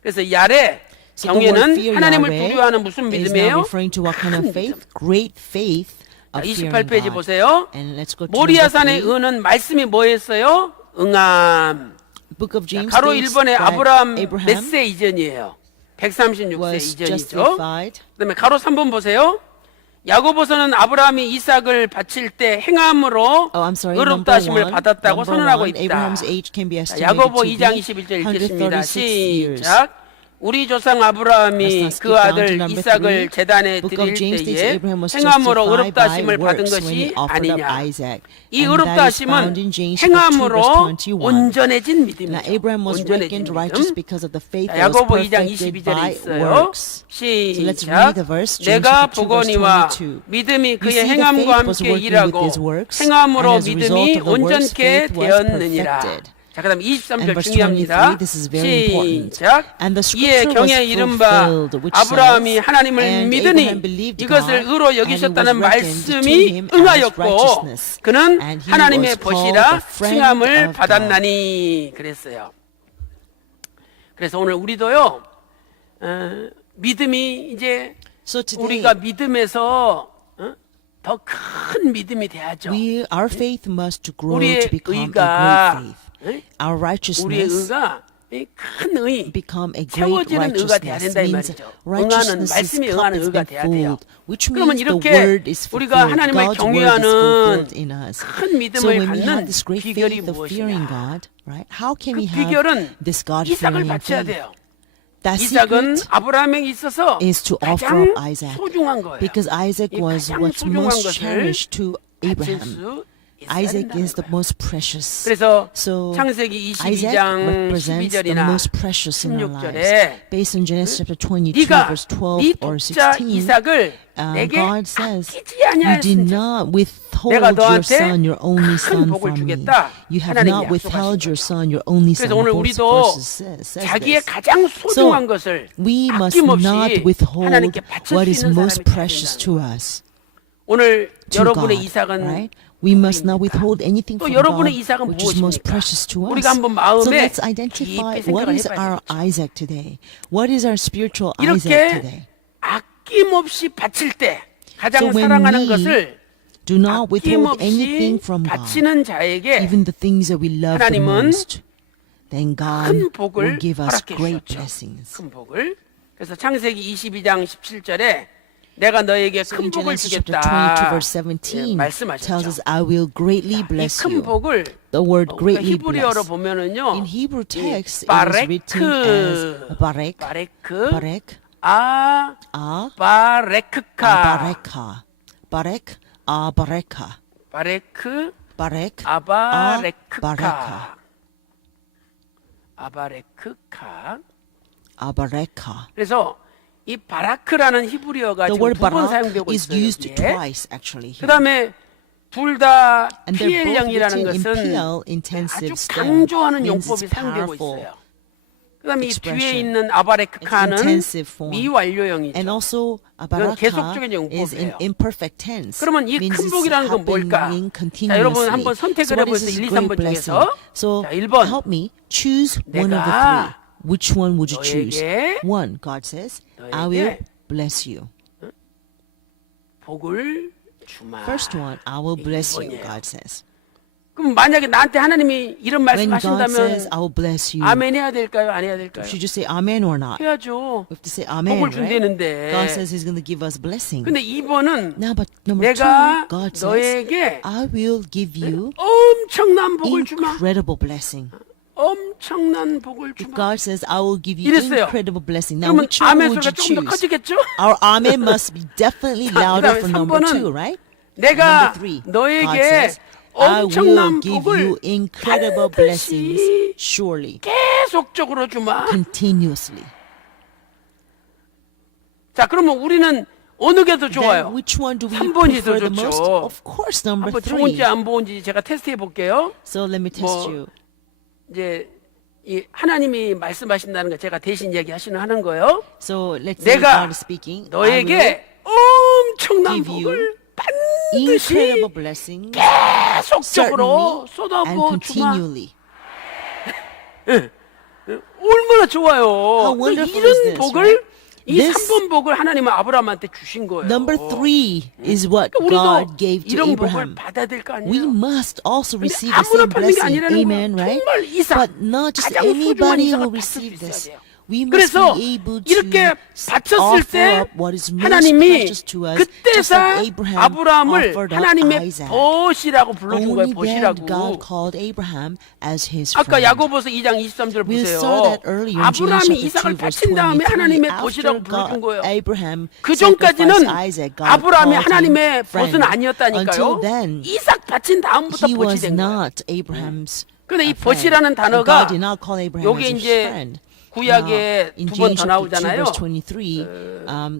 그래서 야레 So the word 경외는 fear 하나님을 Yahweh 두려워하는 무슨 is now 믿음이에요? referring to what kind 큰 of faith? 믿음. Great faith 자, of fearing 28페이지 God. 보세요. And let's go to 모리아산의 number 3. 은은 말씀이 뭐였어요? 응함. Book of James 가로 states 1번에 that 아브라함 몇 Abraham 세 이전이에요? 136세 was 이전이죠. justified. 그다음에 가로 3번 보세요. 야고보서는 아브라함이 이삭을 바칠 때 행함으로 Oh, I'm sorry. 의롭다 하심을 받았다고 Number 선언하고 one, 있다. Abraham's age can be 자, estimated 야고보 to 2장 be 21절 읽겠습니다. 136 years. 시작. 우리 조상 Let's 아브라함이 not skip 그 down to 아들 number 이삭을 3. 제단에 Book of 드릴 James states 때에 Abraham was 행함으로 justified 의롭다 by 하심을 받은 works when he 것이 offered up 아니냐. Isaac. 이 And 의롭다 that is found 하심은 in James chapter 2 행함으로 verse 21. 온전해진 Now 믿음이죠. Abraham was 온전해진 reckoned righteous 믿음. because of the faith 자, that was 야고보 2장 perfected 22절에 by 있어요. works. So let's 시작. read the verse. James 내가 chapter 2 verse 보거니와 22. 믿음이 You 그의 see, the 행함과 faith was 함께 working with 일하고 his works, 행함으로 and as a result 믿음이 of the works, 온전케 faith was 되었느니라. perfected. 자, 그다음 And 23절 verse 중요합니다. 23, this is very important. 시작. And the 이에 scripture was 경에 이른바 fulfilled, which 아브라함이 says, 하나님을 And 믿으니 Abraham believed 이것을 God, 의로 and it was 여기셨다는 reckoned to 말씀이 him as 응하였고 righteousness. 그는 And he 하나님의 was called 벗이라 the friend 칭함을 of God. 받았나니 그랬어요. 그래서 오늘 우리도요 믿음이 이제 So today, 우리가 믿음에서 더 큰 믿음이 돼야죠. our faith must grow 우리의 to become a 의가 great faith. Our 우리의 righteousness 의가 이 큰 의, become a great 채워지는 의가 돼야 righteousness 된다 이 means 말이죠. 응하는 righteousness is 말씀이 cup 응하는 has 의가 been 돼야 돼요. filled, which 그러면 means the 이렇게 word is 우리가 fulfilled. 하나님을 God's word is 경외하는 fulfilled in us. 큰 So 믿음을 when we 갖는 have this great 비결이 faith of fearing 무엇이냐? God, right? How can 그 we have 비결은 this God 이삭을 fearing 바쳐야 faith? 돼요. That 이삭은 secret 아브라함에게 있어서 is to offer 가장 up Isaac 소중한 거예요. because Isaac 이 was 가장 what's 소중한 most 것을 cherished to 바칠 Abraham. 수 있어야 Isaac 된다는 is the 거예요. most precious. 그래서 So 창세기 Isaac 22장 represents the 12절이나 most precious in our 16절에 lives. Based on Genesis chapter 22, 네가 verse 네 12 or 독자 16, 이삭을 내게 God says, 아끼지 You did 아니하였은즉 not withhold 내가 your 너한테 son, your only 큰 son 복을 from me. 주겠다. You have 하나님이 not withheld 약속하신 your 거죠. son, your only son. 그래서 오늘 Both 우리도 verses says 자기의 this. 가장 소중한 것을 We must not 아낌없이 withhold 하나님께 바칠 what 수 is 있는 most 사람이 precious 되야 to 된다는 us. 오늘 To 여러분의 God, 이삭은 right? We must not 누구입니까? withhold anything 또 from 여러분의 God, 이삭은 which is most 무엇입니까? precious to us. 우리가 한번 So 마음에 let's identify 깊이 what 생각을 is 해봐야 our 되겠죠. Isaac today. What is our spiritual Isaac 이렇게 today? 아낌없이 바칠 때 가장 So when 사랑하는 we 것을 Do not withhold 아낌없이 anything from God, 바치는 자에게 even the things that we love the 하나님은 most. Then God 큰 will 복을 give us 허락해 great 주셨죠. blessings. 큰 복을. 그래서 창세기 22장 17절에 내가 너에게 So 큰 in 복을 Genesis chapter 주겠다. 22 verse 17 tells 말씀하셨죠. us, I will greatly bless 이 큰 you. 복을 The word 우리가 greatly 히브리어로 bless. 보면은요. In Hebrew text, it is 바레크, written as barek, 바레크, barek, 바레크카, abareka, barek, abareka, 바레크, barek, 아바레크카, 아바레크카. abareka. 그래서 이 바라크라는 히브리어가 The 지금 word 두 번 barak 사용되고 is 있어요. used 여기에. twice actually here. 그다음에 둘 다 And they're both PL형이라는 written in 것은 PL, 아주 intensive stem, 강조하는 means 용법이 it's 사용되고 powerful. 있어요. 그다음에 이 뒤에 expression. 있는 아바레크카는 It's intensive form. 미완료형이죠. And also, 이건 계속적인 abaraka is in 용법이에요. imperfect tense. 그러면 이 means 큰 it's 복이라는 건 뭘까? happening 자, 여러분 continuously. 한번 선택을 So what is 해보세요. this 1, 2, great 3번 blessing? 중에서. So 자, 1번. help me choose one of the 내가 three. Which one would you choose? 너에게 One, God says, I 너에게 will bless you. 복을 주마. First one, I will bless you, 이번이에요. God says. 그럼 만약에 나한테 하나님이 이런 When God 말씀하신다면 says, I will bless you, 아멘 해야 될까요? 안 해야 될까요? should you say amen or not? 해야죠. We have to say amen, 복을 right? 준다는데. God says He's going to give us blessing. 근데 2번은 Now, but number two, 내가 God says, 너에게 I will give you 엄청난 복을 주마. incredible blessing. 엄청난 복을 주마. God says, I will give you 이랬어요. incredible blessing. Now, 그러면 which one 아멘 would 소리가 you 조금 더 choose? 커지겠죠? Our amen must be definitely 자, louder 그다음에 for number 3번은 two, right? 내가 Number three, God 너에게 says, I will 엄청난 give 복을 you incredible blessings, 반드시 surely, 계속적으로 주마. continuously. 자, 그러면 우리는 어느 게 더 Then 좋아요? which one do we 3번이 더 prefer the most? 좋죠. Of course, number 한번 three. 좋은지 안 좋은지 제가 테스트해 볼게요. So let me test 뭐, you. 이제 이 하나님이 말씀하신다는 거 제가 대신 하는 거예요. So let's say 내가 God is speaking. I will 너에게 엄청난 give you 복을 반드시 incredible blessing, 계속적으로 certainly, and 쏟아부어 주마. continually. 얼마나 좋아요. wonderful 이런 is this, 복을 right? 이 This- 3번 복을 하나님은 아브라함한테 주신 거예요. Number three is what 그러니까 우리도 God gave to 이런 복을 Abraham. 받아야 될 거 We 아니에요. must also 근데 receive the 아무나 same 받는 게 blessing. 아니라는 Amen, 거예요. right? 정말 이삭, But not just 가장 소중한 anybody 이삭을 will 받을 수 receive 있어야 this. 돼요. We must 그래서 be able to 이렇게 바쳤을 offer 때 up what is most 하나님이 precious to us, just 그때서 like Abraham 아브라함을 offered up 하나님의 Isaac. 벗이라고 불러준 거예요. Only then God 벗이라고. called Abraham as his 아까 friend. 야고보서 2장 23절 We 보세요. saw that earlier in James 아브라함이 chapter 2 이삭을 verse 바친 다음에 23. 하나님의 After 벗이라고 불러준 거예요. Abraham 그 전까지는 sacrificed Isaac, God 아브라함이 called him 하나님의 friend. 벗은 아니었다니까요. Until then, 이삭 바친 다음부터 he 벗이 was 된 거예요. not Abraham's 근데 이 friend. 벗이라는 And 단어가 God did not call Abraham 요게 as his 이제 friend. 구약에 Now, in 두 번 James 더 chapter 2 나오잖아요. verse 23,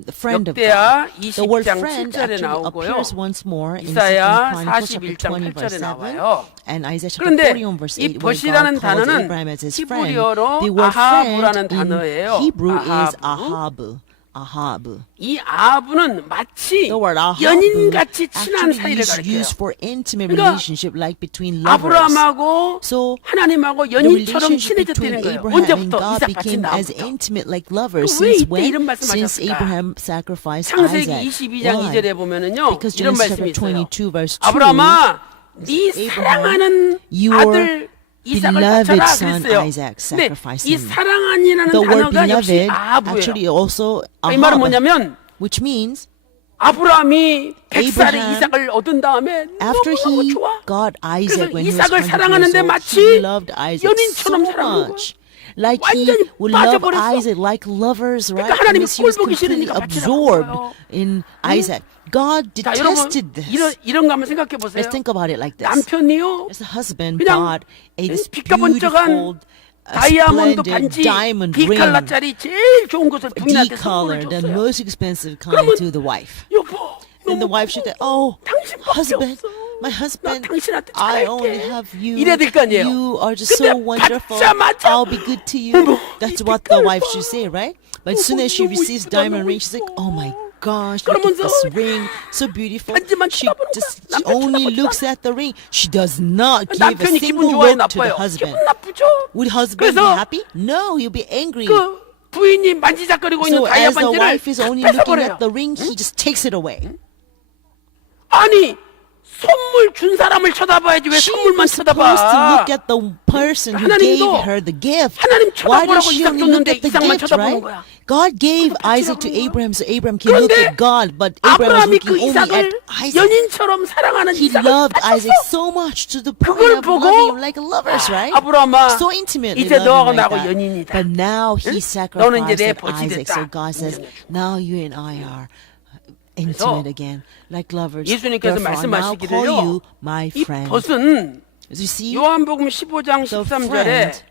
the friend of 역대하 God. The word 20장 friend 7절에 actually 나오고요. appears once more in 2 이사야 Chronicles chapter 41장 20 verse 8절에 7 나와요. and Isaiah chapter 그런데 41 verse 이 8 where 벗이라는 God calls 단어는 Abraham as his friend. 히브리어로 The word 아하브라는 friend 단어예요. in Hebrew is 아하브. ahab. 이 아하브는 마치 The word ahab 연인같이 친한 actually 사이를 is 가리켜요. used for intimate 그러니까 relationship like between lovers. 아브라함하고 So 하나님하고 the 연인처럼 relationship 친해졌다는 between 거예요. Abraham and 언제부터? God 이삭 바친 became as 다음부터. intimate like lovers. 왜 Since 이때 when? 이런 말씀하셨을까? Since Abraham sacrificed 창세기 Isaac. 22장 Why? 2절에 보면은요. Because 이런 Genesis 말씀이 chapter 있어요. 22 verse 2. 아브라함아, 네 Abraham, 사랑하는 your 아들 이삭을 beloved 바쳐라 son 그랬어요. Isaac, 근데 sacrifice 이 him. 사랑하니라는 The word 단어가 역시 beloved 아하브예요. actually also 이 말은 ahab, 뭐냐면 which means 아브라함이 100살에 Abraham, 이삭을 얻은 다음에 after 너무너무 he 좋아. got Isaac 그래서 when he was 이삭을 100 years 사랑하는데 old, 마치 he loved Isaac so 연인처럼 사랑하는 거야. much. Like he 완전히 would love 빠져버렸어. Isaac like lovers, right? 그러니까 하나님이 Because he was 꼴 보기 completely 싫으니까 바치라고 absorbed 거예요. in Isaac. God 자, 여러분 detested this. 이런 거 한번 생각해 보세요. Let's think about it like this. 남편이요. As a husband 그냥 bought a this 빛과 번쩍한 beautiful, 다이아몬드 splendid 반지 diamond ring, D컬러짜리 제일 좋은 것을 부인한테 D-color, 선물을 the 줬어요. most expensive kind 그러면 to the wife. 여보, And the wife should say, "Oh, 당신밖에 husband, 없어. my husband, 나 당신한테 I 잘할게." only have you. 이래야 될 거 아니에요. You are just so 근데 wonderful. 받자마자 I'll be good to you." 어머, That's 이 what the 빛깔 wife 봐. should say, right? But as soon as she 너무 receives 이쁘다, diamond 너무 ring, she's like, 이뻐. "Oh my gosh, look at 그러면서 this ring, so beautiful." 반지만 She 쳐다보는 just 거야. 남편 only 쳐다보지도 looks at the ring. She does not give a 남편이 기분 single 좋아요, look to the 나빠요? husband. 기분 나쁘죠. Would husband be 그래서 happy? No, he'll be angry. 그 부인이 만지작거리고 있는 So 다이아 as the 반지를 wife is only 다 looking 뺏어버려요. at the ring, he just takes it away. 아니 선물 준 사람을 쳐다봐야지 왜 She 선물만 was supposed to 쳐다봐? look at the person who gave 하나님도 her the gift. 하나님 Why does 쳐다보라고 she 이삭 only look 줬는데 at the 이삭만 gift, 쳐다보는 right? 거야. God gave 그거 Isaac to 바치라고 Abraham so Abraham can look 그런데 at God, but Abraham was 아브라함이 그 looking only at 이삭을 Isaac. 연인처럼 사랑하는 He 이삭을 loved Isaac 바쳤어. so much to the point 그걸 of 보고 loving him like lovers, right? 아브라함아 So intimately 이제 너하고 loving like 나하고 that. 연인이다. But now he 너는 이제 내 sacrificed 벗이 Isaac. 됐다. So God says, now you and I are 그래서 intimate again, like lovers. 예수님께서 Therefore, I now call you 말씀하시기를요. my 이 friend. 벗은 As you see, 요한복음 15장 the 13절에 friend is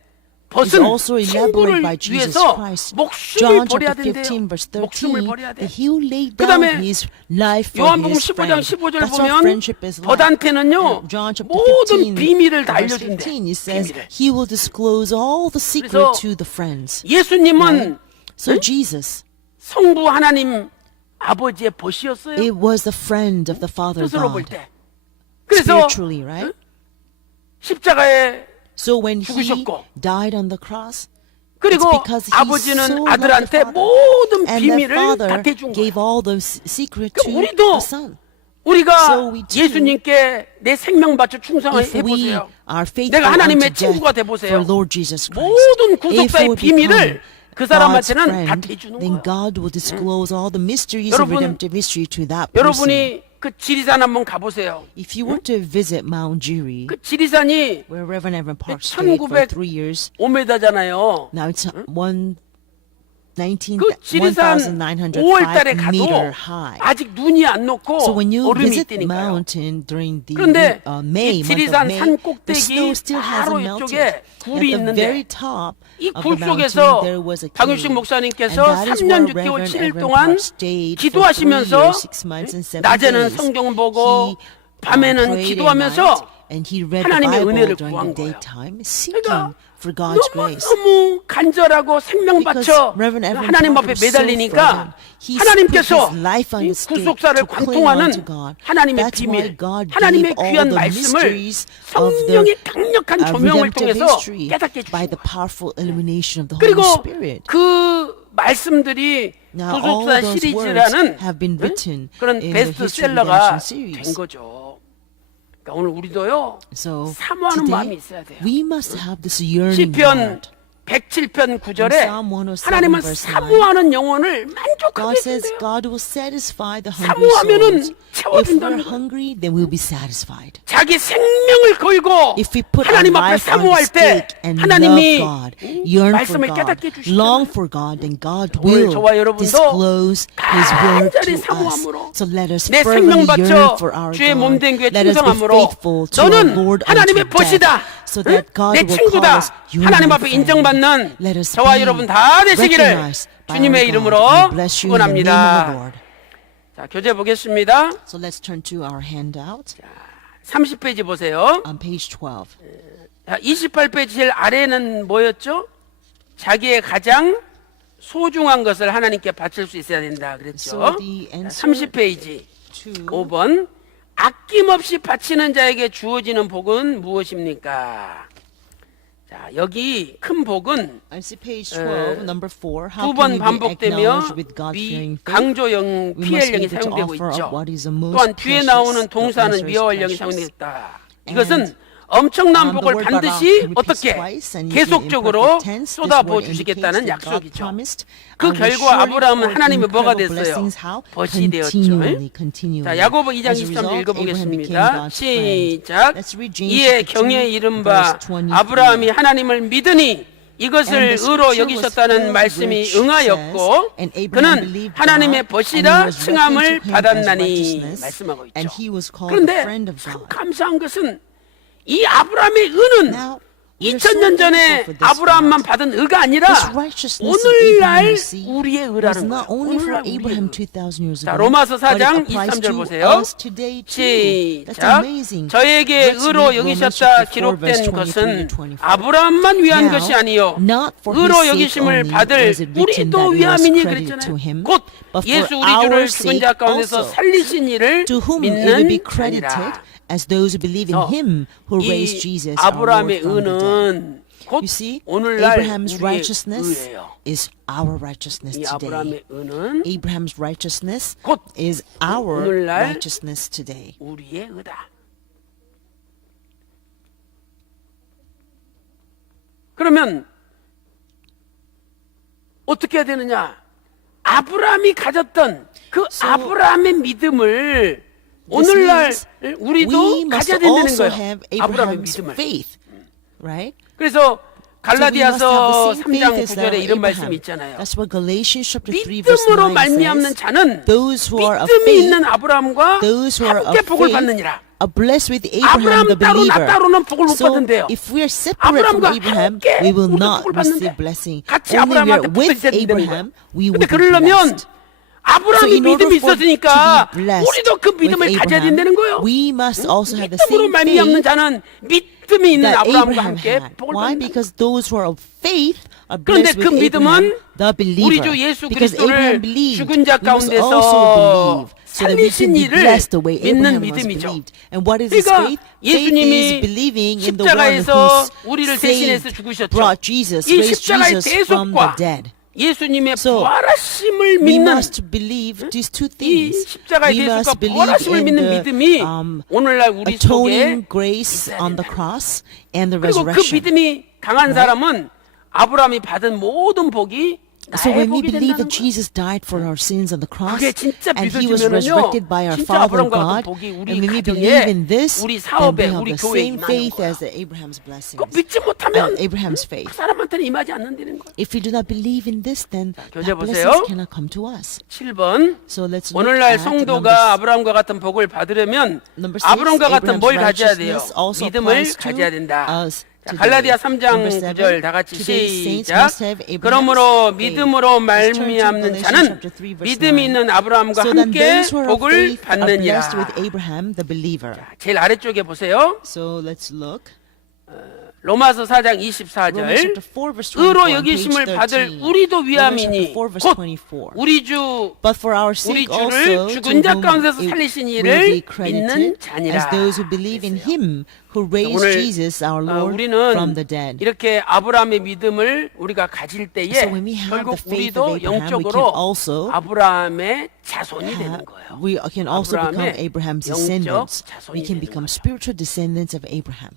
벗은 also 친구를 elaborated by Jesus 위해서 Christ. 목숨을 John 버려야 chapter 된대요. 15 verse 목숨을 13, 버려야 돼. that he who laid 그다음에 down his life for 요한복음 his 15장 friend. 15절 That's what 보면 friendship is like. 벗한테는요 John chapter 모든 15 비밀을 다 verse 알려준대. 15, it says 비밀을. he will disclose all the secret 그래서 to the friends. 예수님은 So Jesus, 성부 하나님 아버지의 벗이었어요. it was the friend of the Father 뜻으로 볼 God, 때. 그래서 spiritually, right? 십자가에 So when he 죽으셨고, died on the cross, 그리고 it's because he so 아버지는 loved the 아들한테 Father. 모든 And the 비밀을 다 Father 대준 gave 거야. all the secret 그러니까 to 우리도 the Son. 우리가 So we too, 예수님께 내 생명 바쳐 충성을 If we 해보세요. are faithful 내가 하나님의 unto death 친구가 for 돼보세요. Lord Jesus Christ, 모든 if 구속사의 we 비밀을 become 그 God's 사람한테는 다 friend, 대주는 then 거예요. God will disclose all the mysteries of 여러분, redemptive history to that person. 여러분이 그 지리산 한번 가보세요. If you were to visit Mount Jiri, 그 지리산이 where Reverend Evan Park stayed for 3 years, 1905m잖아요. now it's 19 그 지리산 5월달에 1,905 가도 meter high. 아직 눈이 안 녹고 So when you 얼음이 visit the 있다니까요. mountain during the 그런데 May, 이 month of 지리산 May, 산 the 꼭대기 snow still 바로 hasn't 이쪽에 melted. 굴이 At the 있는데 very top 이 of 굴 the mountain 속에서 there was a 박윤식 cave. 목사님께서 And that is 3년 where 6개월 Reverend 7일 Evan 동안 Park stayed for 3 기도하시면서 years, 6 months and 7 낮에는 days. 성경 보고 He 밤에는 prayed 기도하면서 at night, and he read the 하나님의 Bible 은혜를 during 구한 the 거예요. daytime, seeking 그러니까 for God's grace. 너무 간절하고 생명 Because 바쳐 Reverend Evan 하나님 Park 앞에 was so 매달리니까 fervent. He 하나님께서 put his life on 이 the stake 구속사를 to cling 관통하는 on to God. 하나님의 That's why 비밀, God 하나님의 gave all 귀한 the 말씀을 mysteries of the 성령의 강력한 조명을 redemptive 통해서 history 깨닫게 by 해주신 the 거예요. powerful illumination of the 그리고 Holy Spirit. 그 말씀들이 Now all 구속사 those 시리즈라는 words have been written 그런 in the history 베스트셀러가 redemption 된 series. 거죠. 그러니까 오늘 우리도요 So 사모하는 마음이 today 있어야 돼요. we must have this yearning 시편 heart. 107편 In 9절에 Psalm 107 하나님은 verse 9, 사모하는 영혼을 God 만족하게 says 해준대요. God will satisfy the hungry 사모하면은 souls. If 채워준다는 we're 거예요. hungry, then we'll be satisfied. 자기 생명을 걸고 If we put our 하나님 앞에 life on 사모할 때 stake and love 하나님이 God, yearn for 말씀을 God, 깨닫게 해주시잖아요. long for God, then God 오늘 will 저와 여러분도 disclose His word 간절히 to us. 사모함으로 So let us 내 fervently 생명 yearn 바쳐 for our 주의 God. 몸된 교회 Let us be 충성함으로 faithful to our 너는 Lord 하나님의 unto 벗이다. death, so that God 내 will call 친구다. us your 하나님 앞에 friend. 인정받는 Let us 저와 be 여러분 다 되시기를 recognized by 주님의 our God. 이름으로 I bless you in the name of the 축원합니다. Lord. 자, 교재 보겠습니다. So let's turn to our handout 30페이지 보세요. on page 12. 자, 28페이지 제일 아래는 뭐였죠? 자기의 가장 소중한 것을 하나님께 바칠 수 있어야 된다 그랬죠. So the answer 30페이지 to 5번 아낌없이 바치는 자에게 주어지는 복은 무엇입니까? 자, 여기 큰 복은 I see page 12, number 4. 두 How 번 can we be 반복되며 acknowledged with God-fearing faith? 강조형 We must PL형이 be able to 사용되고 offer 있죠. up what is the most 또한 뒤에 precious. 나오는 The 동사는 answer is 미화원형이 precious. 사용되었다. And 이것은 엄청난 the 복을 word 반드시 barak 어떻게 repeats twice, and using 계속적으로 imperfect tense, this 쏟아부어 word 주시겠다는 indicates that God 약속이죠. promised 그 and will 결과 surely 아브라함은 pour 하나님의 뭐가 incredible 됐어요? blessings. How? 벗이 되었죠. Continually. 자, 야고보 2장 As a 23절 result, Abraham became 읽어보겠습니다. God's friend. 시작. Let's read James 이에 chapter 경외 2, 이른 바 verse 23. 아브라함이 하나님을 믿으니 이것을 And the 의로 scripture was 여기셨다는 filled 말씀이 which 응하였고 says, and Abraham 그는 believed 하나님의 God, and 벗이라 he was 칭함을 reckoned to him as 받았나니 righteousness, 말씀하고 and 있죠. he was called a 그런데 friend of 참 God. 감사한 것은 이 아브라함의 의는 Now, we are so 2000년 전에 thankful for this 아브라함만 fact. 받은 의가 아니라 This righteousness that 오늘날 Abraham received 우리의 was 의라는 not 거예요. only for 오늘날 우리의 Abraham 의. 2,000 years 자, ago, 로마서 but it 4장 applies 23절 to 보세요. us today too. That's 시작. amazing. 저에게 Let's 의로 read Romans 여기셨다 chapter 4, 기록된 verse 것은 23 to 24. 아브라함만 위한 Now, 것이 아니요 not for his 의로 sake 여기심을 only 받을 was it written 우리도 that it was 위함이니 credited to 그랬잖아요. him, 곧 but for 예수 우리 our 주를 죽은 sake 자 가운데서 also, 살리신 이를 to whom it will be 믿는 credited 자니라. as those who believe in him who raised 이 Jesus our Lord 아브라함의 from the dead. 의는 곧 You see, 오늘날 Abraham's 우리의 righteousness 의예요. is our righteousness 이 today. 아브라함의 의는 Abraham's righteousness 곧 is our 오늘날 righteousness today. 우리의 의다. 그러면 어떻게 해야 되느냐? 아브라함이 가졌던 그 아브라함의 믿음을 오늘날 we 우리도 must 가져야 된다는 also 거예요. have 아브라함의 Abraham's 믿음을. faith, right? 그래서 So we must have 갈라디아서 the same faith 3장 as 9절에 our 이런 말씀이 Abraham. 있잖아요. That's what Galatians chapter 3 verse 믿음으로 9 말미암는 says. 자는 Those who are of 믿음이 faith, 있는 아브라함과 those who are 함께 of 복을 faith 받느니라. are blessed with Abraham the 아브라함 따로 나 believer. 따로는 복을 못 So 받는데요. if we are separate from 아브라함과 Abraham, 함께 we will 우리도 not 복을 receive 받는데 blessing. 같이 Only we are 아브라함한테 붙어 with 있어야 된다는 Abraham, 거예요. we 근데 will be 그러려면 blessed. So 아브라함이 in order 믿음이 for 있었으니까 to be blessed 우리도 그 with 믿음을 가져야 Abraham, 된다는 거예요. we must also have the 믿음으로 same 말미암는 faith 자는 믿음이 있는 that 아브라함과 Abraham 함께 had. 복을 Why? 받는다. Because those who are of faith are 그런데 blessed 그 with 믿음은 Abraham, the believer. 우리 주 예수 Because 그리스도를 Abraham believed, 죽은 자 we must 가운데서 also believe, so that we 살리신 can be 이를 blessed the way 믿는 Abraham was 믿음이죠. believed. And what is his 그러니까 faith? Faith 예수님이 is believing in the one 십자가에서 who 우리를 대신해서 죽으셨죠. brought Jesus, 이 raised 십자가의 Jesus from the 대속과 dead. 예수님의 So, 부활하심을 We 믿는 must believe these two 이 things. 십자가의 We 대속과 must believe 부활하심을 in 믿는 the 믿음이 오늘날 우리 속에 atoning grace 있어야 on the 된다. cross and the 그리고 그 resurrection. 믿음이 강한 사람은 아브라함이 받은 모든 복이 So 나의 when we 복이 believe 된다는 that 거예요. Jesus died for our sins on the cross 그게 진짜 and he was 믿어지면은요, resurrected by our 진짜 Father 아브라함과 같은 God, 복이 우리 and when we 가정에, believe in this, 우리 then 사업에, we have 우리 the 교회에 same 임하는 faith 거예요. as the Abraham's blessings. 그거 믿지 못하면 Abraham's 그 faith. 사람한테는 임하지 않는다는 거예요. If we do not believe in this, then 교재 that 보세요. blessings cannot come to us. 7번 So let's look 오늘날 at 성도가 아브라함과 같은 복을 받으려면 number 6, 아브라함과 같은 뭘 Abraham's 가져야 돼요? righteousness also 믿음을 applies to 가져야 된다. us 자, today. 갈라디아 3장 Number 7, 9절 다 같이 today's saints 시작. must have Abraham's 그러므로 faith. 믿음으로 Let's turn to 말미암는 Galatians 자는 chapter 3, verse 믿음이 9. 있는 아브라함과 So then 함께 those who are of 복을 faith are blessed with 받느니라. Abraham, the believer. 제일 아래쪽에 보세요. So let's look. 로마서 4장 Romans 24절 chapter 4, verse 24, 의로 on page 여기심을 13. 받을 우리도 Romans 위함이니 chapter 4, verse 곧 24. 우리 주 But for our 우리 sake 주를 also, to 죽은 자 whom 가운데서 it 살리신 will 이를 be 믿는 credited 자니라. as those who believe in Him who raised 오늘 Jesus our Lord 우리는 from the dead. 이렇게 아브라함의 믿음을 우리가 가질 때에 So when we have 결국 the faith of 우리도 Abraham, we can 영적으로 also 아브라함의 자손이 되는 거예요. We can also become 아브라함의 Abraham's 영적 descendants. 자손이 We can 되는 become 거죠. spiritual descendants of Abraham.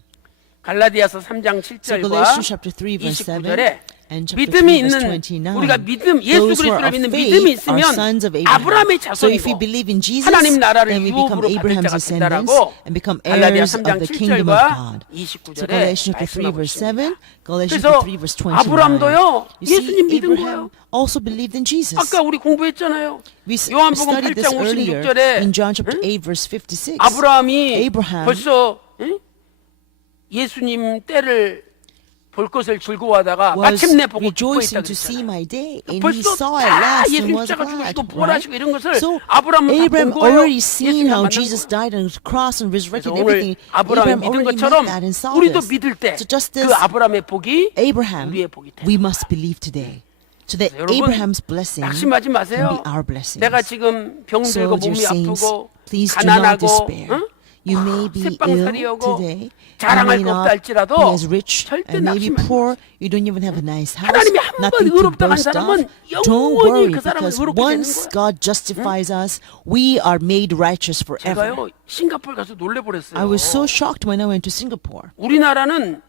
갈라디아서 3장 So 7절과 Galatians chapter 3 verse 7 29절에 and chapter 믿음이 3 verse 있는 29. 우리가 믿음 예수 Those who are 그리스도를 of 믿는 faith 믿음이 are 있으면 sons of Abraham. 아브라함의 So if we 자손이고 believe in Jesus, 하나님 나라를 then we become 유업으로 받을 Abraham's 자가 descendants 된다라고 and become 갈라디아 heirs 3장 of the kingdom of 7절과 God. So 29절에 Galatians chapter 3 말씀하고 verse 있습니다. 7, Galatians 그래서 chapter 3 verse 29. 아브라함도요 You see, 예수님 믿은 거예요. Abraham also believed in Jesus. 아까 우리 공부했잖아요. We 요한복음 studied this 8장 earlier 56절에 in John chapter 8 verse 56. 아브라함이 Abraham 벌써 예수님 때를 볼 것을 즐거워하다가 was 마침내 보고 기뻐했다 rejoicing to see 그랬잖아요. my day, and he 벌써 saw it 다 last and 예수님 was 십자가 glad. 죽으시고 부활하시고 이런 것을 So 아브라함은 다 Abraham 본 거예요. already seen 예수님 how 만난 Jesus 거예요. died on the cross and resurrected 그래서 and everything. 오늘 아브라함이 Abraham 믿은 already 것처럼 met that and saw 우리도 this. 믿을 때 So just 그 as 아브라함의 복이 Abraham, 우리의 복이 되는 we 거예요. must believe today. So that 여러분, Abraham's blessing 낙심하지 can 마세요. be our blessing. 내가 지금 병들고 So dear 몸이 saints, 아프고 please do not 가난하고 despair. 응? You may be 새빵살이 ill 오고 today. You 자랑할 may 거 not 없다 할지라도 be as rich 절대 and maybe 낙심하지 poor. You don't even have a nice house. 하나님이 한 번 Nothing to 의롭다 한 boast of. 사람은 Don't 영원히 worry, 그 사람은 because 의롭게 되는 once 거야. God justifies us, we are made righteous forever. 제가요 싱가포르 가서 놀래버렸어요. I was so shocked when I went to Singapore. 우리나라는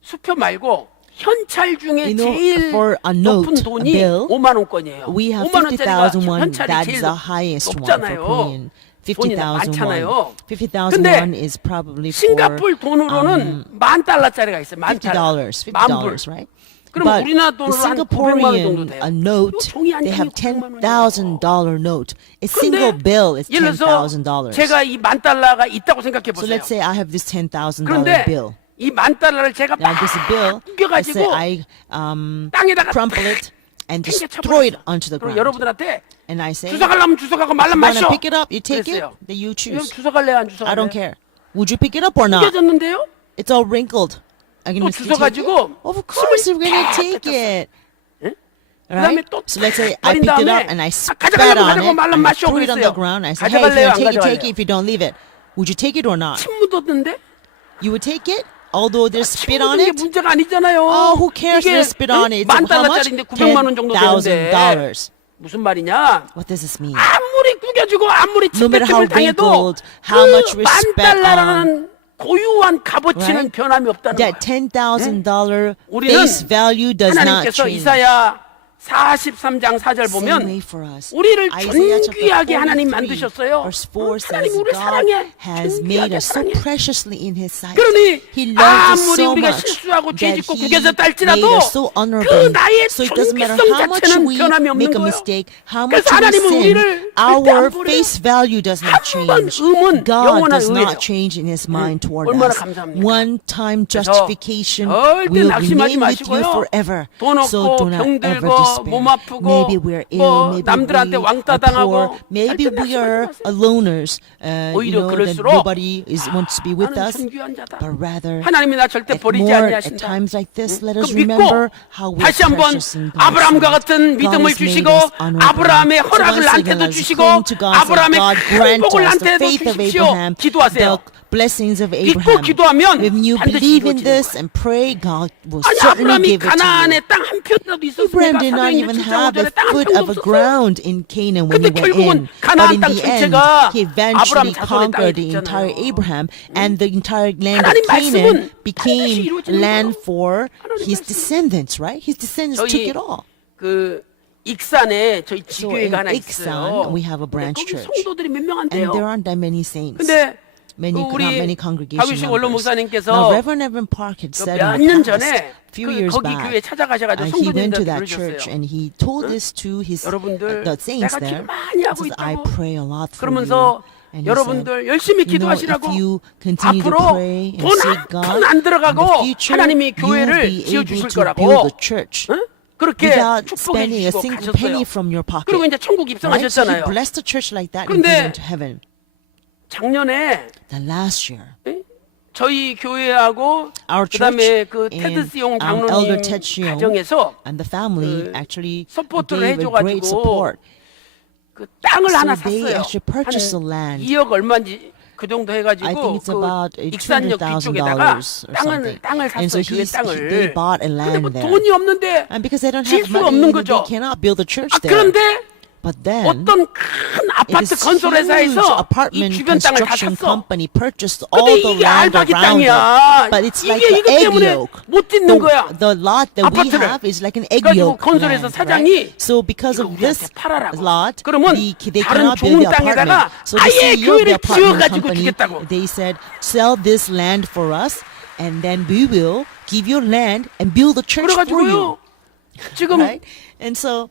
수표 말고 현찰 중에 You know, 제일 for a 높은 note, a 돈이 bill, 5만 원권이에요. We have 5만 원짜리가 50,000 won. 현찰이 That's 제일 the highest one for 높잖아요. Korean. 돈이 50,000 많잖아요. won. 50,000 근데 won is probably for 싱가포르 돈으로는 $10,000짜리가 있어요. $50, 만불. $50, right? 그럼 But 우리나라 the 돈으로 한 900만 원 정도 Singaporean 돼요. a note, 이 종이 한 they have 장이 900만 $10,000 note. A single bill is 예를 들어서 $10,000. 제가 이 $10,000가 있다고 생각해 So 보세요. let's say I have this $10,000 그런데 bill. 이 $10,000를 제가 Now 막 this bill, let's say 구겨가지고 I 땅에다가 crumple it and just 팽개 throw it 쳐버렸어. onto the 그럼 ground. 여러분들한테 And I say, 주워가려면 주워가고 말라면 wanna 마셔. pick it up, you take it, 그랬어요. then you 여러분 choose. 주워갈래요 안 주워갈래요? I don't care. Would you pick it up or not? 구겨졌는데요? It's all wrinkled. Are you 또 going to take it? 주워가지고 Of course, 숨을 you're going to 탁 take 뱉었어. it. 그다음에 Right? 또 So let's say I 버린 picked it 다음에 up and I spat 가져가려고 on 가져고 it 말라면 and I 마셔 threw it on the 그랬어요. ground. I said, hey, if 가져갈래요 you 안 take it, take 가져갈래요? it. If you don't, leave it. Would you take it or not? 침 묻었는데? You would take it? Although there's 침 spit on 묻은 게 it? 문제가 아니잖아요. Oh, who cares 이게 there's spit on it? It's 만 how much? 달러짜리인데 900만 원 정도 되는데 $10,000. 무슨 말이냐? What does this mean? 아무리 구겨지고 아무리 No matter how 침뱉음을 당해도 wrinkled, how much we 만 spat 달러라는 고유한 값어치는 Right? 변함이 없다는 거예요. That $10,000 우리는 face value does not 하나님께서 change. 이사야 43장 4절 Same 보면 way for us. 우리를 Isaiah 존귀하게 chapter 하나님 43 만드셨어요. verse 4 says 하나님 우리 God 사랑해. has 존귀하게 made us so 사랑해. preciously in His sight. 그러니 He loves us 아무리 so 우리가 much 실수하고 that 죄짓고 He 구겨졌다 made 할지라도 us so 그 honorable. 나의 So it doesn't matter 존귀성 how much 자체는 we 변함이 없는 make a 거예요. mistake, how much 그래서 we 하나님은 sin, 우리를 절대 안 our 버려요. face value does not 한 번 change. 음은 God 영원한 does 의예요. not change in His mind toward 얼마나 us. 감사합니까? One-time 그래서 justification 절대 will 낙심하지 remain with you 마시고요. forever. 돈 So 없고 do not ever 병들고 despair. 몸 아프고 Maybe we're ill, 뭐 maybe 남들한테 we 왕따 are 당하고 poor, maybe 절대 we are 낙심하지 마세요. loners. You 오히려 know that 그럴수록 nobody wants to be with 나는 us, 존귀한 자다. but rather 하나님이 나 절대 at 버리지 more at 아니하신다. times like this, let us 그 믿고 remember how we're 다시 한번 precious in God's 아브라함과 sight. 같은 God 믿음을 has made 주시고 us honorable. 아브라함의 So 허락을 once again, 나한테도 let's 주시고 cling to God, say, 아브라함의 God 큰 grant 복을 us the 나한테도 faith of 주십시오. Abraham, 기도하세요. the blessings of 믿고 Abraham. 기도하면 When you 반드시 believe in 이루어지는 this 거예요. and pray, God will 아니 certainly 아브라함이 give it to you. 가나안에 땅 한 편이라도 있었으니까 Abraham did not even have a foot of a ground in Canaan when he 근데 went 결국은 in. But 가나안 in 땅 the end, 전체가 he eventually 아브라함 자손의 conquered 땅이 the entire 됐잖아요. Abraham, and the entire land of 하나님 Canaan 말씀은 반드시 became 이루어지는 land 거예요. for 하나님 his 말씀. descendants, right? His descendants took 저희 it all. 그 익산에 저희 So 지교회가 in 하나 있어요. Iksan, we have a branch 거기 church. 성도들이 몇 명 안 And there 돼요. aren't that many saints. 근데 Many, 그 not many 우리 congregation 박유식 원로 members. 목사님께서 Now, Reverend Evan Park had said 몇 in 년 the past, 전에 few 그 years 거기 back, 교회 찾아가셔가지고 he went to 성도님들한테 that church 그러셨어요. and he told this to his 여러분들 the saints 내가 there. 기도 많이 하고 Says, I 있다고. pray a lot for 그러면서 you. And he 여러분들 said, 열심히 you know, if 기도하시라고 you continue to 앞으로 pray and 돈 seek 한 God, 푼 안 in 들어가고 the future, 하나님이 you will 교회를 be 지어주실 able to 거라고 build a church 응? 그렇게 without 축복해 spending a 주시고 single penny 가셨어요. from your pocket. 그리고 이제 천국 Right? So he 입성하셨잖아요. blessed the church like that and 그런데 gave them to heaven. 작년에 The last year, 저희 교회하고 our 그다음에 church 그 테드 시용 and Elder 장로님 Ted Siong 가정에서 and the family 그 actually 서포트를 gave a great 해줘가지고 support. 그 땅을 So 하나 they 샀어요. actually purchased the 한 land. 2억 얼마인지 그 정도 I 해가지고 think it's 그 about 익산역 $200,000 뒤쪽에다가 or something. 땅을 And so 샀어요. 교회 땅을. they bought a 근데 land 뭐 there. 돈이 없는데 And because they don't 질 have 수가 money, 없는 they 거죠. cannot build a church 아, there. 그런데 But then 어떤 큰 it 아파트 is 건설 huge 회사에서 이 apartment 주변 땅을 다 construction 샀어. company purchased all 근데 the 이게 land 알파기 around 땅이야. it. But it's like 이게 the 이것 egg 때문에 yolk. 못 짓는 거야. The lot that we 아파트를. have is like an egg 그래가지고 yolk 건설회사 land, 사장이 right? So because 이거 of this 우리한테 팔아라고. lot, 그러면 they 다른 cannot 좋은 build the 땅에다가 apartment. So the 아예 CEO of the 교회를 apartment 지어가지고 company, 주겠다고. they said, sell this land for us, and then we will give you land and build a church for you. 그래가지고요. 지금 Right? And so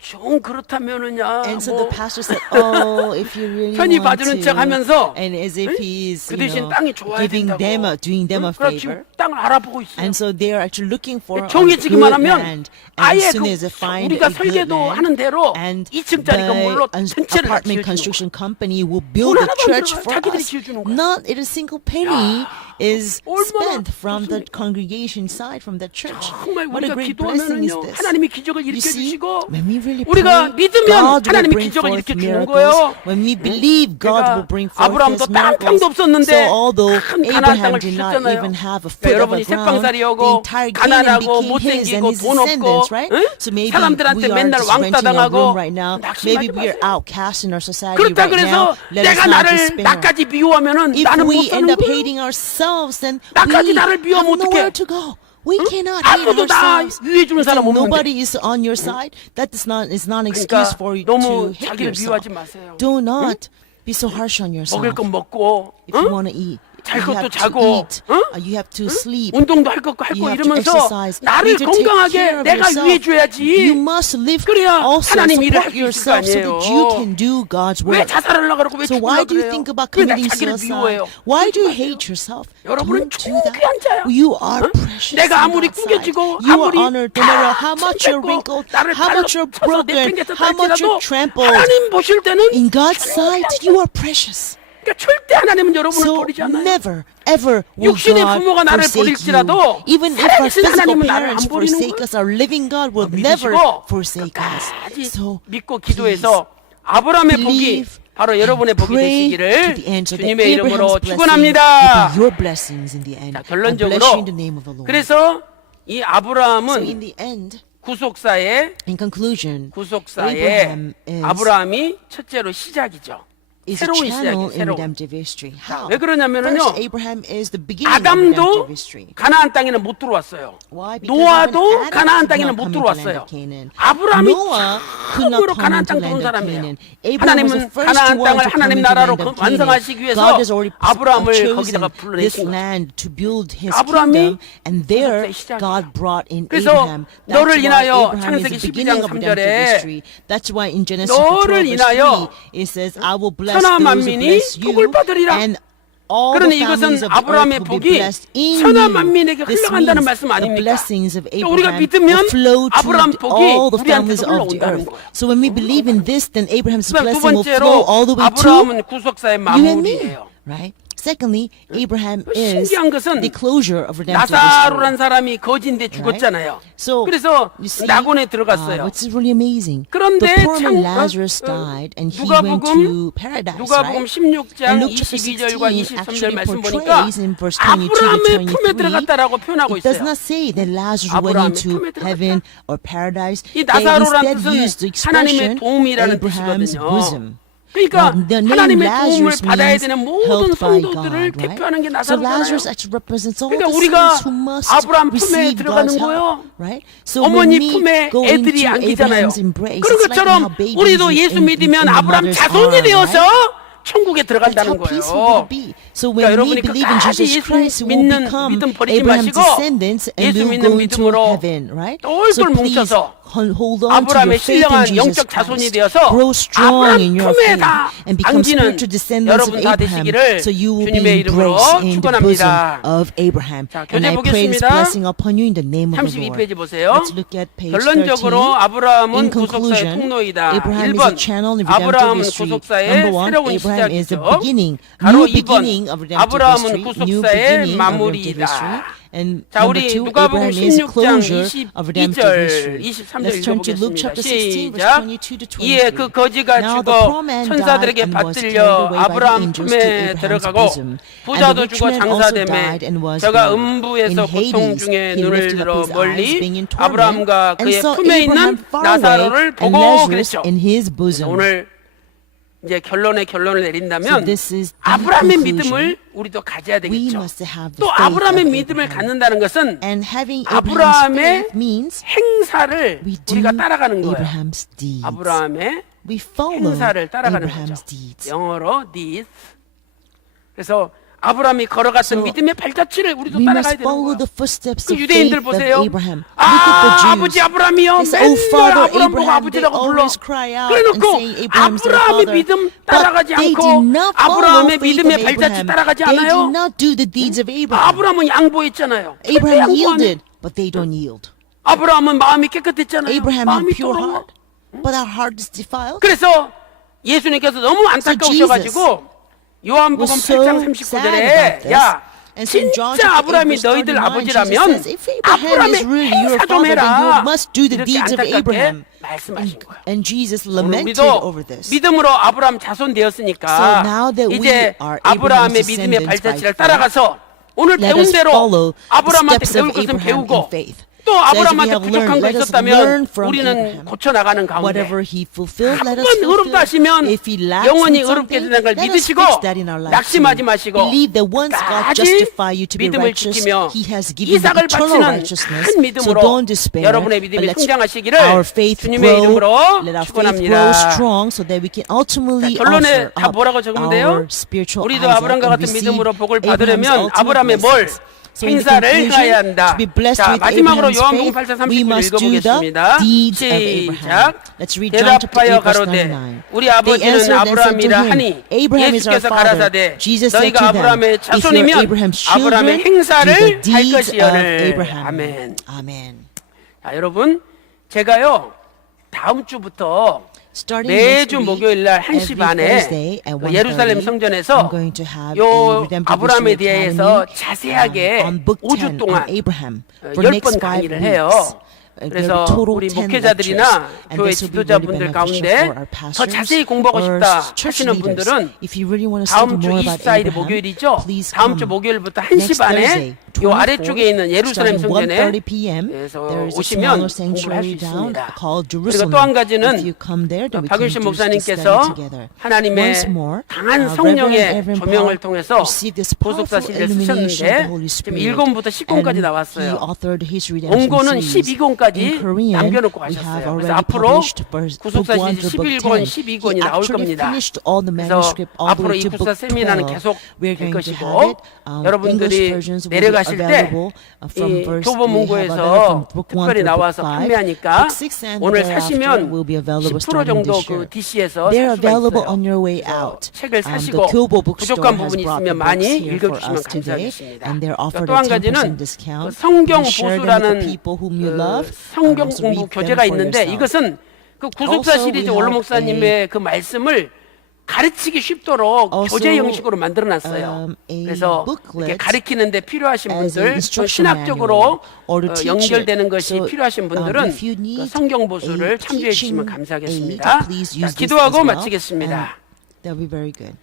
좀 그렇다면은야. And so the pastor said, "Oh, if you really 편히 want 봐주는 to," 척하면서 and as if he's 그 대신 땅이 좋아야 giving 된다고. them doing them a 그래서 지금 favor. 땅을 알아보고 있어요. And so they are actually looking for a good 정해지기만 하면 land. And 아예 as soon as they find 우리가 a good 설계도 land, 하는 대로 and 2층짜리 건물로 the 전체를 다 apartment 지어주는 construction 거야. company will build 돈 a 하나도 안 church 들어가. for 자기들이 us. 지어주는 거야. Not a single penny is 얼마나 spent from the 좋습니까? congregation side, from the church. 정말 What a 우리가 great blessing is 기도하면은요 this. 하나님이 기적을 You 일으켜 see, 주시고 when we really 우리가 pray, 믿으면 God will 하나님이 bring 기적을 forth 일으켜 주는 miracles. 거예요. When we believe, God will bring forth 아브라함도 His 땅 miracles. 평도 없었는데 So although 큰 가나안 Abraham 땅을 did not 주셨잖아요. even have a 그러니까 foot of 여러분이 the ground, the 색방살이하고 entire Canaan 가난하고 became his 못생기고 and his 돈 없고 descendants, right? 응? So maybe 사람들한테 we are 맨날 just 왕따 renting a 당하고 room right now. Maybe 낙심하지 we are 마세요. outcast in our society 그렇다 right now. 그래서 Let us 내가 not 나를 despair. 나까지 미워하면은 If 나는 못 we end 사는 up 거예요. hating ourselves, then 나까지 we 나를 have 미워하면 nowhere 어떡해? to go. We cannot hate 아무도 나 ourselves. 위해 주는 If 사람 없는데. nobody is on your side, that is not an excuse 그러니까 for you 너무 to hate 자기를 yourself. 미워하지 마세요. Do not be so harsh on yourself. 먹을 건 먹고 If you 응? want to eat, 잘 you 것도 have to 자고 eat. 응? You have to sleep. 운동도 할 것고 할 You 거 have to 이러면서 exercise. 나를 You need to take care 건강하게 of 내가 yourself. 위해 줘야지. You must live 그래야 also 하나님 일을 support 할수 있을 거 yourself so 아니에요. that you can do God's 왜 work. 자살하려고 그러고 왜 So 죽으려고 why do you 그래요? think about 왜 나 committing 자기를 suicide? 미워해요? Why do you 그러지 hate 마세요. yourself? 여러분은 Don't do that. 존귀한 자예요. You are 응? precious. 내가 in 아무리 God's sight. 구겨지고 You are 아무리 honored no matter how much you're 뱉고 wrinkled, 나를 how 발로 much you're 차서 broken, 내팽개쳐 how much 딸지라도 you're trampled. 하나님 보실 때는 In God's sight, you are precious. 그러니까 절대 하나님은 여러분을 So 버리지 않아요. never, ever will 육신의 God 부모가 나를 forsake you. 버릴지라도 Even if our 살아계신 physical 하나님은 나를 안 parents 버리는 forsake 거예요. us, our living God will never 믿으시고 forsake us. 끝까지 So 믿고 기도해서 아브라함의 복이 believe 바로 여러분의 복이 pray to 되시기를 the end so that 주님의 이름으로 Abraham's blessing 축원합니다. will be your blessings in the end. 자, I bless 결론적으로 you in the name of the Lord. 그래서 이 So in 아브라함은 the end, 구속사의 in conclusion, 구속사의 Abraham is 아브라함이 첫째로 시작이죠. is a 새로운 channel 시작이 in 새로운. redemptive history. How? 왜 그러냐면은요. First, Abraham is the beginning of redemptive 아담도 history. 가나안 땅에는 못 들어왔어요. Why? Because 노아도 even Adam 가나안 could 땅에는 not 못 come into the land 들어왔어요. of Canaan. 아브라함이 Noah could not 처음으로 come 가나안 into 땅 the 들어온 land of 사람이에요. Canaan. Abraham was the 하나님은 first 가나안 one 땅을 to come 하나님 into the 나라로 land of Canaan. 완성하시기 위해서 God has already 아브라함을 chosen 거기다가 this 불러내신 거예요. land to build His 아브라함이 kingdom, and there 구속사의 시작이에요. God brought in 그래서 Abraham. That's 너를 why 인하여 Abraham is 창세기 the beginning 12장 of redemptive 3절에 history. That's why in Genesis 너를 12 verse 인하여 3 it says, "I will bless 천하 those who 만민이 bless you, 복을 받으리라." and all the 그러니 families 이것은 of the earth 아브라함의 will 복이 be blessed in 천하 you." 만민에게 This 흘러간다는 means 말씀 the 아닙니까? blessings of 그러니까 우리가 Abraham 믿으면 will flow 아브라함 to 복이 all the families 우리한테도 of the 흘러온다는 earth. 거예요. So when we believe in this, then Abraham's 그다음 두 blessing will flow all the 번째로 way to 아브라함은 구속사의 you and me, 마무리예요. right? Secondly, Abraham is 신기한 것은 the closure of redemptive 나사로란 history. 사람이 거지인데 죽었잖아요. So, 그래서 you see, 낙원에 들어갔어요. what's really amazing? 그런데 The poor man 참 Lazarus died, and he went to paradise, 누가복음 right? 16장 And Luke chapter 22절과 23절 16 actually 말씀 보니까 portrays in verse 22 to 아브라함의 품에 23, 들어갔다라고 표현하고 it does 있어요. not say that Lazarus went 아브라함의 into 품에 들어갔다. heaven or paradise. 이 They 나사로란 instead 뜻은 used the 하나님의 expression 도움이라는 Abraham's 뜻이거든요. bosom. 그러니까 The name 하나님의 도움을 Lazarus 받아야 means 되는 모든 helped by 성도들을 God, right? 대표하는 게 So Lazarus 나사로잖아요. actually represents all 그러니까 the 우리가 saints who must 아브라함 품에 receive 들어가는 God's 거예요. help, right? So when 어머니 we 품에 go 애들이 into 안기잖아요. Abraham's embrace, 그런 it's like 것처럼 how babies 우리도 in 예수 믿으면 the 아브라함 mother's 자손이 arm, 되어서 right? 천국에 That's how 들어간다는 peaceful 거예요. will be. So when 그러니까 we 여러분이 believe in 끝까지 Jesus 예수 Christ, we will 믿는 become 믿음 버리지 Abraham's 마시고 descendants, and 예수 we will 믿는 go into 믿음으로 heaven, right? 똘똘 So please 뭉쳐서 hold on to your 아브라함의 faith in 신령한 Jesus 영적 자손이 Christ. 되어서 Grow strong in 아브라함 your 품에 faith 다 and become 안기는 spiritual descendants of 여러분 다 Abraham. 되시기를 So you will 주님의 be 이름으로 embraced in the bosom 축원합니다. of Abraham. 자, And 교재 I pray this 보겠습니다. blessing upon you in the name of the 32페이지 Lord. 보세요. Let's look at page 13. 결론적으로 아브라함은 In 구속사의 conclusion, 통로이다. Abraham is 1번 a channel in redemptive 아브라함은 history. 구속사의 Number one, 새로운 Abraham is the 시작이죠. beginning, 가로 new 2번 beginning of redemptive 아브라함은 history, new 구속사의 beginning of redemptive 마무리이다. history. And 자, number 우리 2, 누가복음 Abraham is 16장 closure of redemptive 22절, history. 23절 Let's turn to Luke 읽어보겠습니다. chapter 16, verse 시작. 22 to 23. 이에 그 거지가 Now the 죽어 poor man died 천사들에게 and was carried 받들려 away by the 아브라함 angels to 품에 Abraham's 들어가고 bosom. And 부자도 the rich 죽어 man also 장사되매 died and was 저가 buried. 음부에서 In 고통 Hades, 중에 he 눈을 lifted 들어 up his eyes, 멀리 being in torment, 아브라함과 and 그의 saw 품에 있는 Abraham far 나사로를 away and 보고 Lazarus 그랬죠. in his bosom. 오늘 이제 결론을 So 내린다면 this is the 아브라함의 conclusion. 믿음을 우리도 가져야 We 되겠죠. must have the 또 faith 아브라함의 of 믿음을 Abraham. 갖는다는 것은 And having Abraham's 아브라함의 faith means 행사를 we do 우리가 따라가는 거예요. Abraham's deeds. 아브라함의 We follow 행사를 따라가는 Abraham's 거죠. deeds. 영어로 deeds. 그래서 아브라함이 걸어갔던 So, 믿음의 발자취를 우리도 We 따라가야 must 되는 follow 거예요. the footsteps 그 of 유대인들 faith of 보세요. Abraham. Look at the Jews. 아버지 아브라함이요. They say, oh, 맨날 Father 아브라함 보고 Abraham, they 아버지라고 불러. always cry out and 그래놓고 say Abraham's their 아브라함의 father. 믿음 But 따라가지 they 않고 did not follow 아브라함의 faith 믿음의 of 발자취 Abraham. 따라가지 They 않아요. did not do the deeds of Abraham. 아브라함은 양보했잖아요. 절대 Abraham 양보 안 해. yielded, but they don't yield. 아브라함은 마음이 깨끗했잖아요. Abraham had 마음이 pure 더러워. heart, but our heart is defiled. 그래서 예수님께서 너무 안타까우셔가지고 요한복음 Was so 8장 sad about 39절에 this. 야 And so in John 진짜 chapter 8, 아브라함이 verse 너희들 39, 아버지라면 Jesus says, if Abraham 아브라함의 is really your 행사 좀 father, then 해라. you must do the 이렇게 deeds of 안타깝게 Abraham. 말씀하신 거예요. And Jesus 오늘 lamented 우리도 over this. 믿음으로 아브라함 자손 So 되었으니까 now that we 이제 are 아브라함의 Abraham's 믿음의 descendants 발자취를 by 따라가서 오늘 Let 배운 us 대로 follow the 아브라함한테 steps 배울 of 것은 Abraham 배우고 in faith. 또 So as we 아브라함한테 have 부족한 learned, 거 let us 있었다면 learn from 우리는 Abraham. 고쳐나가는 가운데 Whatever he fulfilled, let us 한번 어렵다 fulfill. 하시면 If he lacks 영원히 in 어렵게 something, 된다는 걸 let us 믿으시고 fix that in our lives. 낙심하지 마시고 Believe that once God 끝까지 justify you to be 믿음을 righteous, 지키며 He has given you 이삭을 eternal 바치는 righteousness. 큰 So 믿음으로 don't despair. 여러분의 But 믿음이 let's 성장하시기를 our faith 주님의 grow. 이름으로 Let our faith grow 축원합니다. strong, so that we can ultimately 자, 결론에 offer 다 up 뭐라고 적으면 돼요? our spiritual 우리도 Isaac 아브라함과 and 같은 receive 믿음으로 복을 Abraham's 받으려면 ultimate 아브라함의 뭘 blessings. So in the 행사를 conclusion, 행해야 한다. to be blessed 자, with 마지막으로 Abraham's 요한복음 faith, 8장 we 39절 must do the 읽어보겠습니다. deeds of Abraham. 시작. Let's read John chapter 대답하여 8, verse 가로되 99. 우리 They 아버지는 answered and said to 아브라함이라 him, 하니 Abraham is our 예수께서 father. 가라사대 Jesus said 너희가 to them, 아브라함의 if you are 자손이면 Abraham's 아브라함의 children, 행사를 do the 할 deeds of 것이여를. Abraham. 아멘. Amen. 자, 여러분 제가요 다음 주부터 Starting 매주 next week, 목요일 날 1시 every 반에 Thursday at 그 1:30, 예루살렘 성전에서 I'm going to have a 요 Redemptive 아브라함에 History 대해서 Academy, 자세하게 on book 5주 10 동안 on Abraham for next 10번 5 강의를 weeks. 해요. There'll be 그래서 total 우리 10 목회자들이나 lectures, and 교회 this will be 지도자분들 really 가운데 beneficial for our 더 pastors 자세히 공부하고 or 싶다 church 하시는 leaders. 분들은 If you really want to study 다음 주 more about 24일이 Abraham, 목요일이죠. please 다음 주 come. 목요일부터 1시 Next 반에 Thursday, 요 아래쪽에 있는 예루살렘 starting 성전에 1:30 p.m. 그래서 there is a 오시면 smaller 공부를 할 수 sanctuary down 있습니다. called 그리고 Jerusalem. 또 한 가지는 If you come there, then we can 박윤신 do 목사님께서 study together. 하나님의 Once more, 강한 Reverend 성령의 Evan 조명을 Paul 통해서 received this 보석사 powerful 시리를 illumination of the Holy 쓰셨는데 지금 Spirit, 1권부터 10권까지 and he 나왔어요. authored his redemption 원고는 series. 12권까지 In Korean, 남겨놓고 we have 가셨어요. 그래서 already 앞으로 published book 구속사 1 시리 to book 11권, 10. 12권이 He 나올 actually 겁니다. finished all the 그래서 manuscript all the 앞으로 way 이 to 구속사 book 세미나는 12. 계속 We're 될 going to 것이고 have it. English 여러분들이 versions will be 내려가실 때 available from 이 verse 교보문고에서 we have available from book 1 특별히 through book 나와서 5. 판매하니까 Book 6 and 오늘 thereafter 사시면 will be available 10% starting 정도 this year. 그 DC에서 They're 살 수가 available 있어요. on your way 그래서 out. 책을 The 사시고 Kyobo bookstore 부족한 has 부분이 brought 있으면 the books 많이 here for 읽어주시면 us today, 감사하겠습니다. and they're offered 또 한 a 10% 가지는 그 discount. 성경 You share them with the 보수라는 people whom you love, 성경 and also 공부 read them 교재가 for 있는데 yourself. 이것은 그 구속사 Also, 시리즈 we 올로 have 목사님의 그 말씀을 가르치기 쉽도록 Also, 교재 형식으로 만들어놨어요. a 그래서 booklet 이렇게 가르치는데 필요하신 as 분들, an 또 instruction 신학적으로 manual or to teach it. 연결되는 것이 So, 필요하신 분들은 if you need 그 성경 보수를 a 참조해 주시면 teaching 감사하겠습니다. aid, please 자, use this 기도하고 as well, 마치겠습니다. and that'll be very good.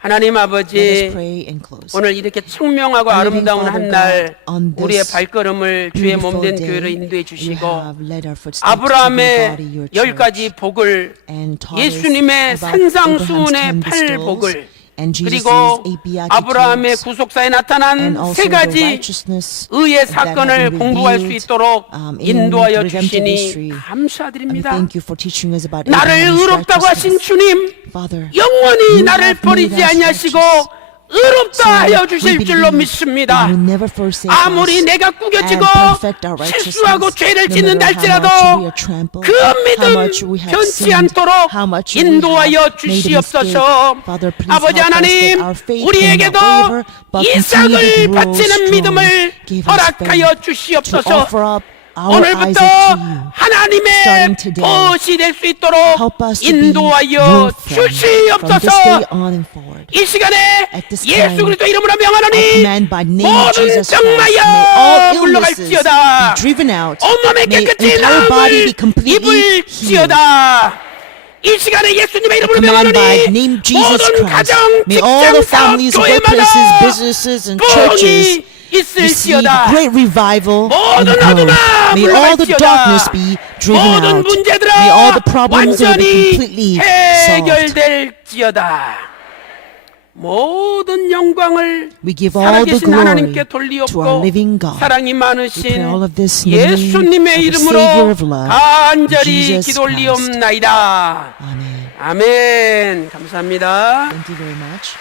하나님 Let us 아버지, pray and close. 오늘 이렇게 청명하고 Living 아름다운 Father 한날 God, on this 우리의 발걸음을 주의 beautiful 몸된 day, 교회로 인도해 you 주시고 have led our footsteps to the 아브라함의 body, your 10가지 church, 복을 and taught us 예수님의 about 산상수훈의 Abraham's 10 8 bestowals, 복을 and Jesus' 그리고 8 beatitudes, 아브라함의 구속사에 나타난 and also 세 the 가지 righteousness 의의 that have 사건을 been 공부할 수 revealed, 있도록 in 인도하여 the redemptive 주시니 history. And 감사드립니다. thank you for teaching us about 나를 Abraham's 의롭다고 하신 righteousness. 주님, Father, 영원히 you 나를 have made 버리지 us 아니하시고 righteous. 의롭다 하여 we 주실 줄로 believe 믿습니다. that you never forsake 아무리 us 내가 꾸겨지고 and perfect our 실수하고 righteousness, 죄를 no 짓는다 matter how 할지라도 much we are trampled, 그 how 믿음 much we have 변치 sinned, 않도록 how much we 인도하여 have made a mistake. 주시옵소서. Father, please 아버지 help us 하나님, that our faith 우리에게도 cannot waver, but continue to 이삭을 grow 바치는 strong. 믿음을 Give us 허락하여 faith to 주시옵소서. offer up our eyes 오늘부터 up to you. 하나님의 Starting today, 벗이 될 수 있도록 help us to be 인도하여 your friend from this day 주시옵소서. on and forward. 이 시간에 At this 예수 time, 그리스도 이름으로 I 명하노니 command by name of 모든 Jesus Christ, may all 병마여 illnesses 물러갈지어다. be driven out. 온몸에 May 깨끗이 entire body be 나음을 completely healed. 입을지어다. 이 시간에 예수님의 이름으로 Command by 명하노니 name Jesus 모든 Christ. 가정, May all the 직장, 사업, families, workplaces, 교회마다 businesses, and churches 복이 receive 있을지어다. great revival and 모든 growth. 어둠아 May all the 물러갈지어다. darkness be driven 모든 out. 문제들아 May all the problems be 완전히 completely solved. 해결될지어다. 모든 영광을 We give all the 살아계신 하나님께 glory to our 돌리옵고 living God. 사랑이 We 많으신 pray all of this in the name 예수님의 of the 이름으로 Savior of love, 간절히 Jesus 기도 올리옵나이다. Amen. 아멘. 감사합니다. Thank you very much.